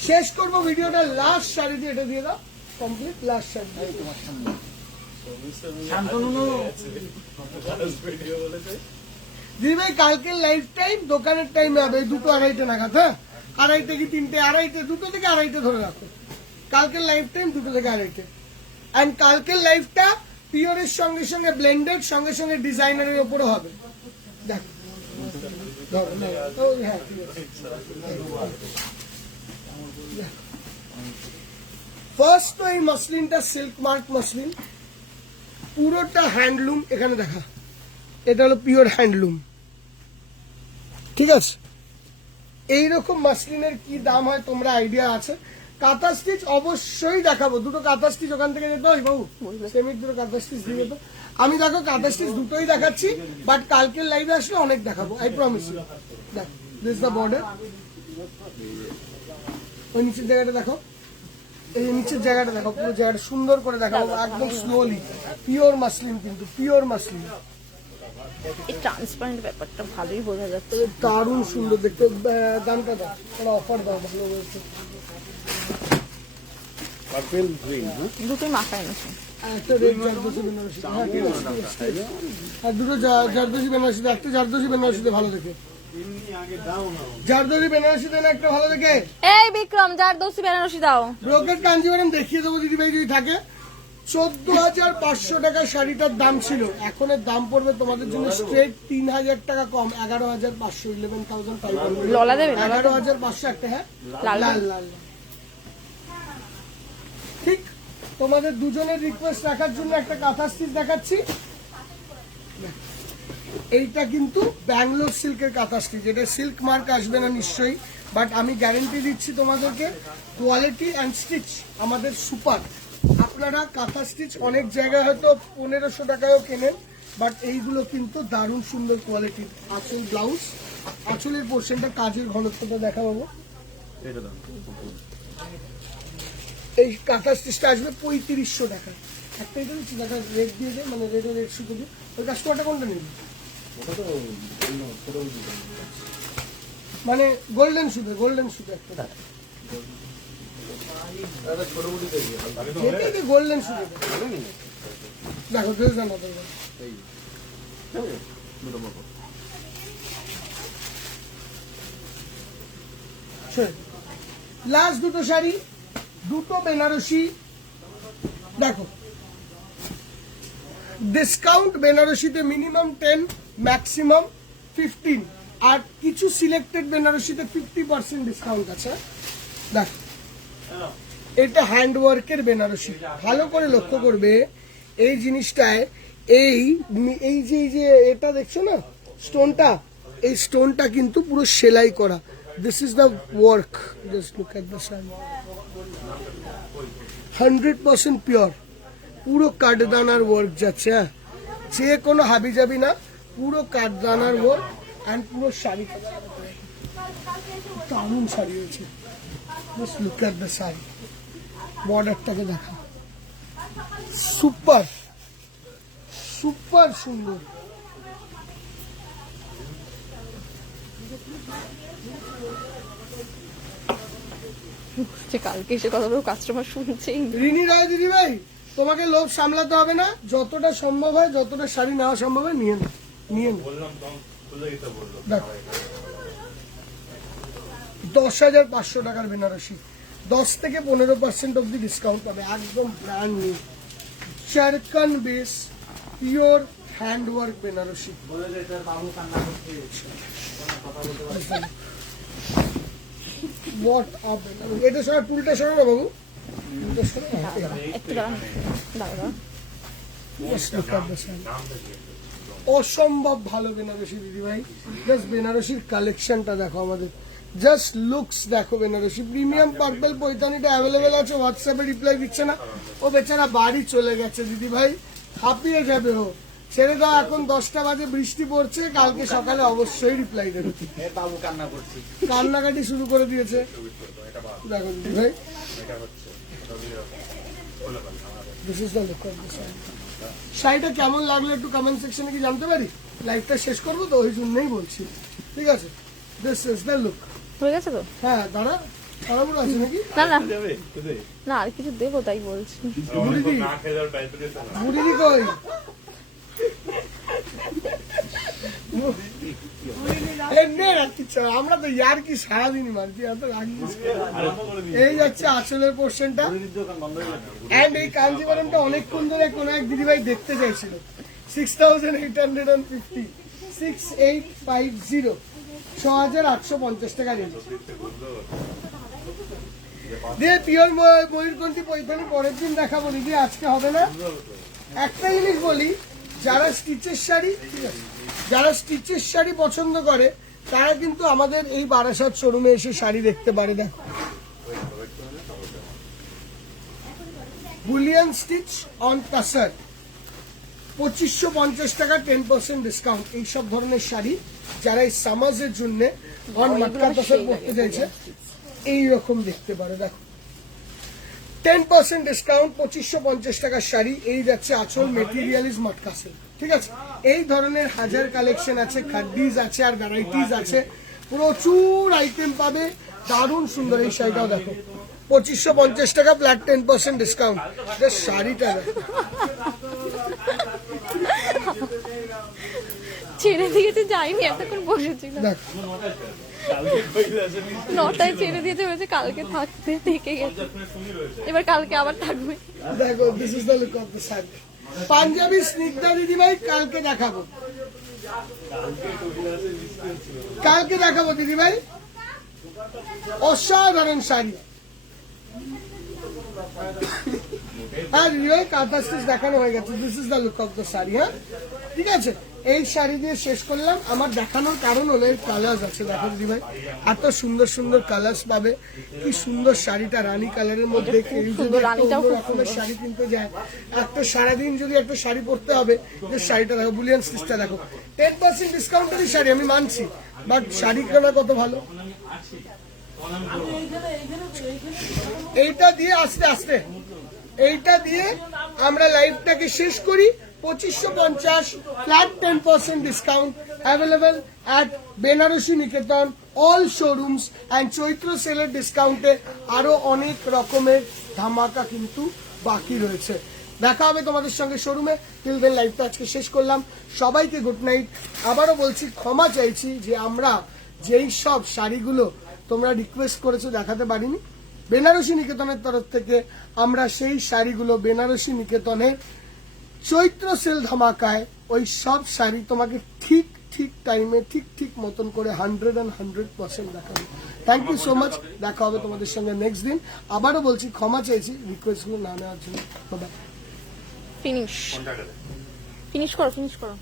শেষ করবো ভিডিওটা লাস্ট শাড়ি দিয়ে, এটা দিয়ে দাও কমপ্লিট। লাস্ট শাড়ি দিদি ভাই, কালকের লাইফ টাইম দোকানের টাইমে হবে 2টো 2:30 নাগাদ। হ্যাঁ, 2:30 কি 3টে, 2:30, 2টো থেকে 2:30 ধরে রাখো। কালকের লাইফ টাইম 2টো থেকে 2:30। অ্যান্ড কালকের লাইফটা পিওরের সঙ্গে সঙ্গে ব্লেন্ডেড, সঙ্গে সঙ্গে ডিজাইনারের ওপরে হবে। দেখ ফার্স্ট তো এই মসলিনটা সিল্ক মার্ক মসলিন, পুরোটা হ্যান্ডলুম। এখানে দেখা, এটা হলো পিওর হ্যান্ডলুম, ঠিক আছে? এইরকম মাসলিনের কি দাম হয় তোমরা আইডিয়া আছে? কাঁথা স্টিচ অবশ্যই দেখাবো। দুটো কাঁথা স্টিচ ওখান থেকে যেতে হয় বাবু, সেমির দুটো কাঁথা স্টিচ দিয়ে যেত। আমি দেখো কাঁথা স্টিচ দুটোই দেখাচ্ছি, বাট কালকের লাইভে আসলে অনেক দেখাবো, আই প্রমিস ইউ। দেখ, দিস দ্য বর্ডার। ওই নিচের জায়গাটা দেখো, এই নিচের জায়গাটা দেখো, পুরো জায়গাটা সুন্দর করে দেখাবো একদম স্লোলি। পিওর মাসলিন, কিন্তু পিওর মাসলিন, এই ট্রান্সপারেন্ট ব্যাপারটা ভালোই বোঝা যাচ্ছে। দারুণ সুন্দর দেখতে। দামটা দাও, ওরা অফার দাও ভালো বলছে। দুটোই মাথায় এনেছে। একটা রেড জারদোসি বেনারসি, হ্যাঁ ঠিক আছে, ঠিক আছে। আর দুটো জারদোসি বেনারসিতে, একটা জারদোসি বেনারসিতে ভালো দেখে, জারদোসি বেনারসিতে না একটা ভালো দেখে। এই বিক্রম, যার দোষী বেনারসি দাও। ব্রোকেট কাঞ্জিভরম দেখিয়ে দেবো দিদি ভাই যদি থাকে। 14,500 টাকা শাড়িটার দাম ছিল, এখন এর দাম পড়বে তোমাদের জন্য স্ট্রেট 3,000 টাকা কম, 11,500, 11,500। ললা দেবে? 11,500 একটা, হ্যাঁ লাল লাল লাল। ঠিক তোমাদের দুজনের রিকোয়েস্ট রাখার জন্য একটা কাঁথা স্টিচ দেখাচ্ছি। এইটা কিন্তু ব্যাঙ্গালোর সিল্কের কাঁথা স্টিচ, এটা সিল্ক মার্ক আসবে না নিশ্চয়ই, বাট আমি গ্যারেন্টি দিচ্ছি তোমাদেরকে, কোয়ালিটি অ্যান্ড স্টিচ আমাদের সুপার। আপনারা কাঁথা স্টিচ অনেক জায়গায় হয়তো 1500 টাকায়ও কেনেন, বাট এইগুলো কিন্তু দারুণ সুন্দর কোয়ালিটির। আঁচল, ব্লাউজ, আঁচলের পোর্শনটা, কাজের ঘনত্বটা দেখা পাবো। এই কাঁথা স্টিচটা আসবে 3500 টাকা। একটা এটা দিচ্ছি, দেখা রেট দিয়ে দেয়, মানে রেটের রেট শুধু দিয়ে। ওই কাস্টমারটা কোনটা নেবে? মানে গোল্ডেন সুদে, গোল্ডেন সুদে একটা গোল্ডেন সুদে দেখো, লাস্ট দুটো শাড়ি, দুটো বেনারসি দেখো। ডিসকাউন্ট বেনারসিতে মিনিমাম 10, ম্যাক্সিমাম 15, আর কিছু সিলেক্টেড বেনারসিতে 50% ডিসকাউন্ট আছে। দেখো, এটা হ্যান্ডওয়ার্কের বেনারসি, ভালো করে লক্ষ্য করবে এই জিনিসটায়। এই যে এটা দেখছো না স্টোনটা, এই স্টোনটা কিন্তু পুরো সেলাই করা। This is the work, just look at the sari. 100% pure, পুরো কাঠদানার ওয়ার্ক যাচ্ছে। হ্যাঁ, যে কোনো হাবি যাবি না, পুরো কাঠদানার ওয়ার্ক অ্যান্ড পুরো শাড়ি। দারুণ শাড়ি হয়েছে। Just look at the sari, বর্ডারটাকে দেখা, সুপার সুপার সুন্দর। যে কালকে এসে কথা বলবো, কাস্টমার শুনছেই। রিনি রায় দিদি ভাই, তোমাকে লোভ সামলাতে হবে না, যতটা সম্ভব হয়, যতটা শাড়ি নেওয়া সম্ভব হয় নিয়ে নাও, নিয়ে নাও। বললাম তো খুলে দিতে বললো। দেখো 10,500 টাকার বেনারসি, 10 থেকে 15% অব্দি ডিসকাউন্ট পাবে, একদম ব্র্যান্ড নিউ চারকান বেস পিওর হ্যান্ডওয়ার্ক বেনারসি। বলে যে তোর বাবু কান্না করছে। What a Banarasi. এটা সরাই, পুলটা সরাই না বাবু, পুলটা সরাই। একটু দাঁড়ান, দাঁড়ান। Just look at the sari. অসম্ভব ভালো বেনারসি দিদি ভাই, জাস্ট বেনারসির কালেকশনটা দেখো আমাদের, জাস্ট লুকস দেখো বেনারসি। প্রিমিয়াম পার্পল পৈতানিটা অ্যাভেলেবেল আছে, হোয়াটসঅ্যাপে রিপ্লাই দিচ্ছে না, ও বেচারা বাড়ি চলে গেছে দিদি ভাই, হাঁপিয়ে যাবে ও। ছেড়ে দাও, এখন 10টা বাজে, বৃষ্টি পড়ছে, কালকে সকালে অবশ্যই রিপ্লাই দেবে। এ বাবু কান্না করছে। কান্নাকাটি শুরু করে দিয়েছে দেখো দিদি ভাই। This is the look of the sari. শাড়িটা কেমন লাগলো একটু কমেন্ট সেকশনে কি জানতে পারি? লাইভটা শেষ করবো তো, ওই জন্যই বলছি, ঠিক আছে? This is the look. হয়ে গেছে তো? হ্যাঁ, দাঁড়া, তাড়াহুড়ো আছে নাকি? না না যাবে খুলে না, আর কিছু দেবো তাই বলছি। বুড়িদি, না খেলে আর বাইরে যেতে না। বুড়িদি কই? আমরা তো ইয়ার কি সারাদিন মারছি, এত রাগিস কেন? আরম্ভ করে দিই। এই যাচ্ছে আসলের পোর্শনটা, পুরীর দোকান বন্ধ হয়ে গেছে। এন্ড এই কাঞ্জিবরমটা অনেকক্ষণ ধরে কোন এক দিদিভাই দেখতে চাইছিল। 6,850, 6850, 6,850 টাকা রেঞ্জ দিয়ে পিওর ময়ূরকণ্ঠী পৈঠানি পরের দিন দেখাবো দিদি, আজকে হবে না। একটা জিনিস বলি, যারা স্টিচের শাড়ি, ঠিক আছে, যারা স্টিচের শাড়ি পছন্দ করে তারা কিন্তু আমাদের এই বারাসাত শোরুমে এসে শাড়ি দেখতে পারে। দেখো, বুলিয়ান স্টিচ অন টাসার, 2550 টাকা, 10% ডিসকাউন্ট। এইসব ধরনের শাড়ি যারা এই সামাজের জন্য অন মাটকা টাসার পড়তে চাইছে, এইরকম দেখতে পারে। দেখো 10% ডিসকাউন্ট, 2550 টাকার শাড়ি। এই যাচ্ছে আঁচল, মেটেরিয়াল ইজ মাটকাসেল, ঠিক আছে? এই ধরনের হাজার কালেকশন আছে, খাড্ডিজ আছে, আর ভ্যারাইটিস আছে, প্রচুর আইটেম পাবে, দারুণ সুন্দর। এই শাড়িটাও দেখো, 2550 টাকা ফ্ল্যাট 10% ডিসকাউন্ট। শাড়িটা দেখো, ছেড়ে দিয়েছে, যাইনি, এতক্ষণ বসেছিল। দেখো কালকে কইলে আসেনি। 9টায় ছেড়ে দিয়েছে, হয়েছে কালকে থাকতে, থেকে গেছে, শুনি রয়েছে। এবার কালকে আবার থাকবে। দেখো, this is the look of the sari. Punjabi Snigdha দিদি ভাই কালকে দেখাবো, কালকে দেখাবো দিদি ভাই, অসাধারণ শাড়ি। হ্যাঁ দিদি ভাই, কাঁথা স্টিচ দেখানো হয়ে গেছে। This is the look of the sari. হ্যাঁ, ঠিক আছে, এই শাড়ি দিয়ে শেষ করলাম। আমার দেখানোর কারণ হলো এর কালার্স আছে, দেখো দিদি ভাই, এত সুন্দর সুন্দর কালার্স পাবে। কি সুন্দর শাড়িটা, রানী কালারের মধ্যে। কেউ যদি একটা রানীটাও অন্য খুব রকমের শাড়ি কিনতে যায়, একটা সারাদিন যদি একটা শাড়ি পরতে হবে, যে শাড়িটা দেখো, বুলিয়ান স্টিচটা দেখো, 10% ডিসকাউন্টেরই শাড়ি, আমি মানছি, বাট শাড়ি কেনা কত ভালো। এইটা দিয়ে আস্তে আস্তে, এইটা দিয়ে আমরা লাইভটাকে শেষ করি। 2550 flat 10% discount available at Benarasi Niketan all showrooms and Chaitra সেলের ডিসকাউন্টে আরো অনেক রকমের ধামাকা কিন্তু বাকি রয়েছে। দেখা হবে তোমাদের সঙ্গে শোরুমে। টিল দেন লাইভটা আজকে শেষ করলাম। সবাইকে গুড নাইট। আবারও বলছি, ক্ষমা চাইছি যে আমরা যেই সব শাড়িগুলো তোমরা রিকোয়েস্ট করেছো দেখাতে পারিনি, বেনারসি নিকেতনের তরফ থেকে আমরা সেই শাড়িগুলো বেনারসি নিকেতনে চৈত্র সেল ধামাকায় ওই সব শাড়ি তোমাকে ঠিক ঠিক টাইমে ঠিক ঠিক মতন করে 100% দেখাবো। Thank you so much. দেখা হবে তোমাদের সঙ্গে নেক্সট দিন। আবারও বলছি, ক্ষমা চাইছি রিকোয়েস্টগুলো না নেওয়ার জন্য। বাই। ফিনিশ, কোনটা করে? ফিনিশ করো, ফিনিশ করো।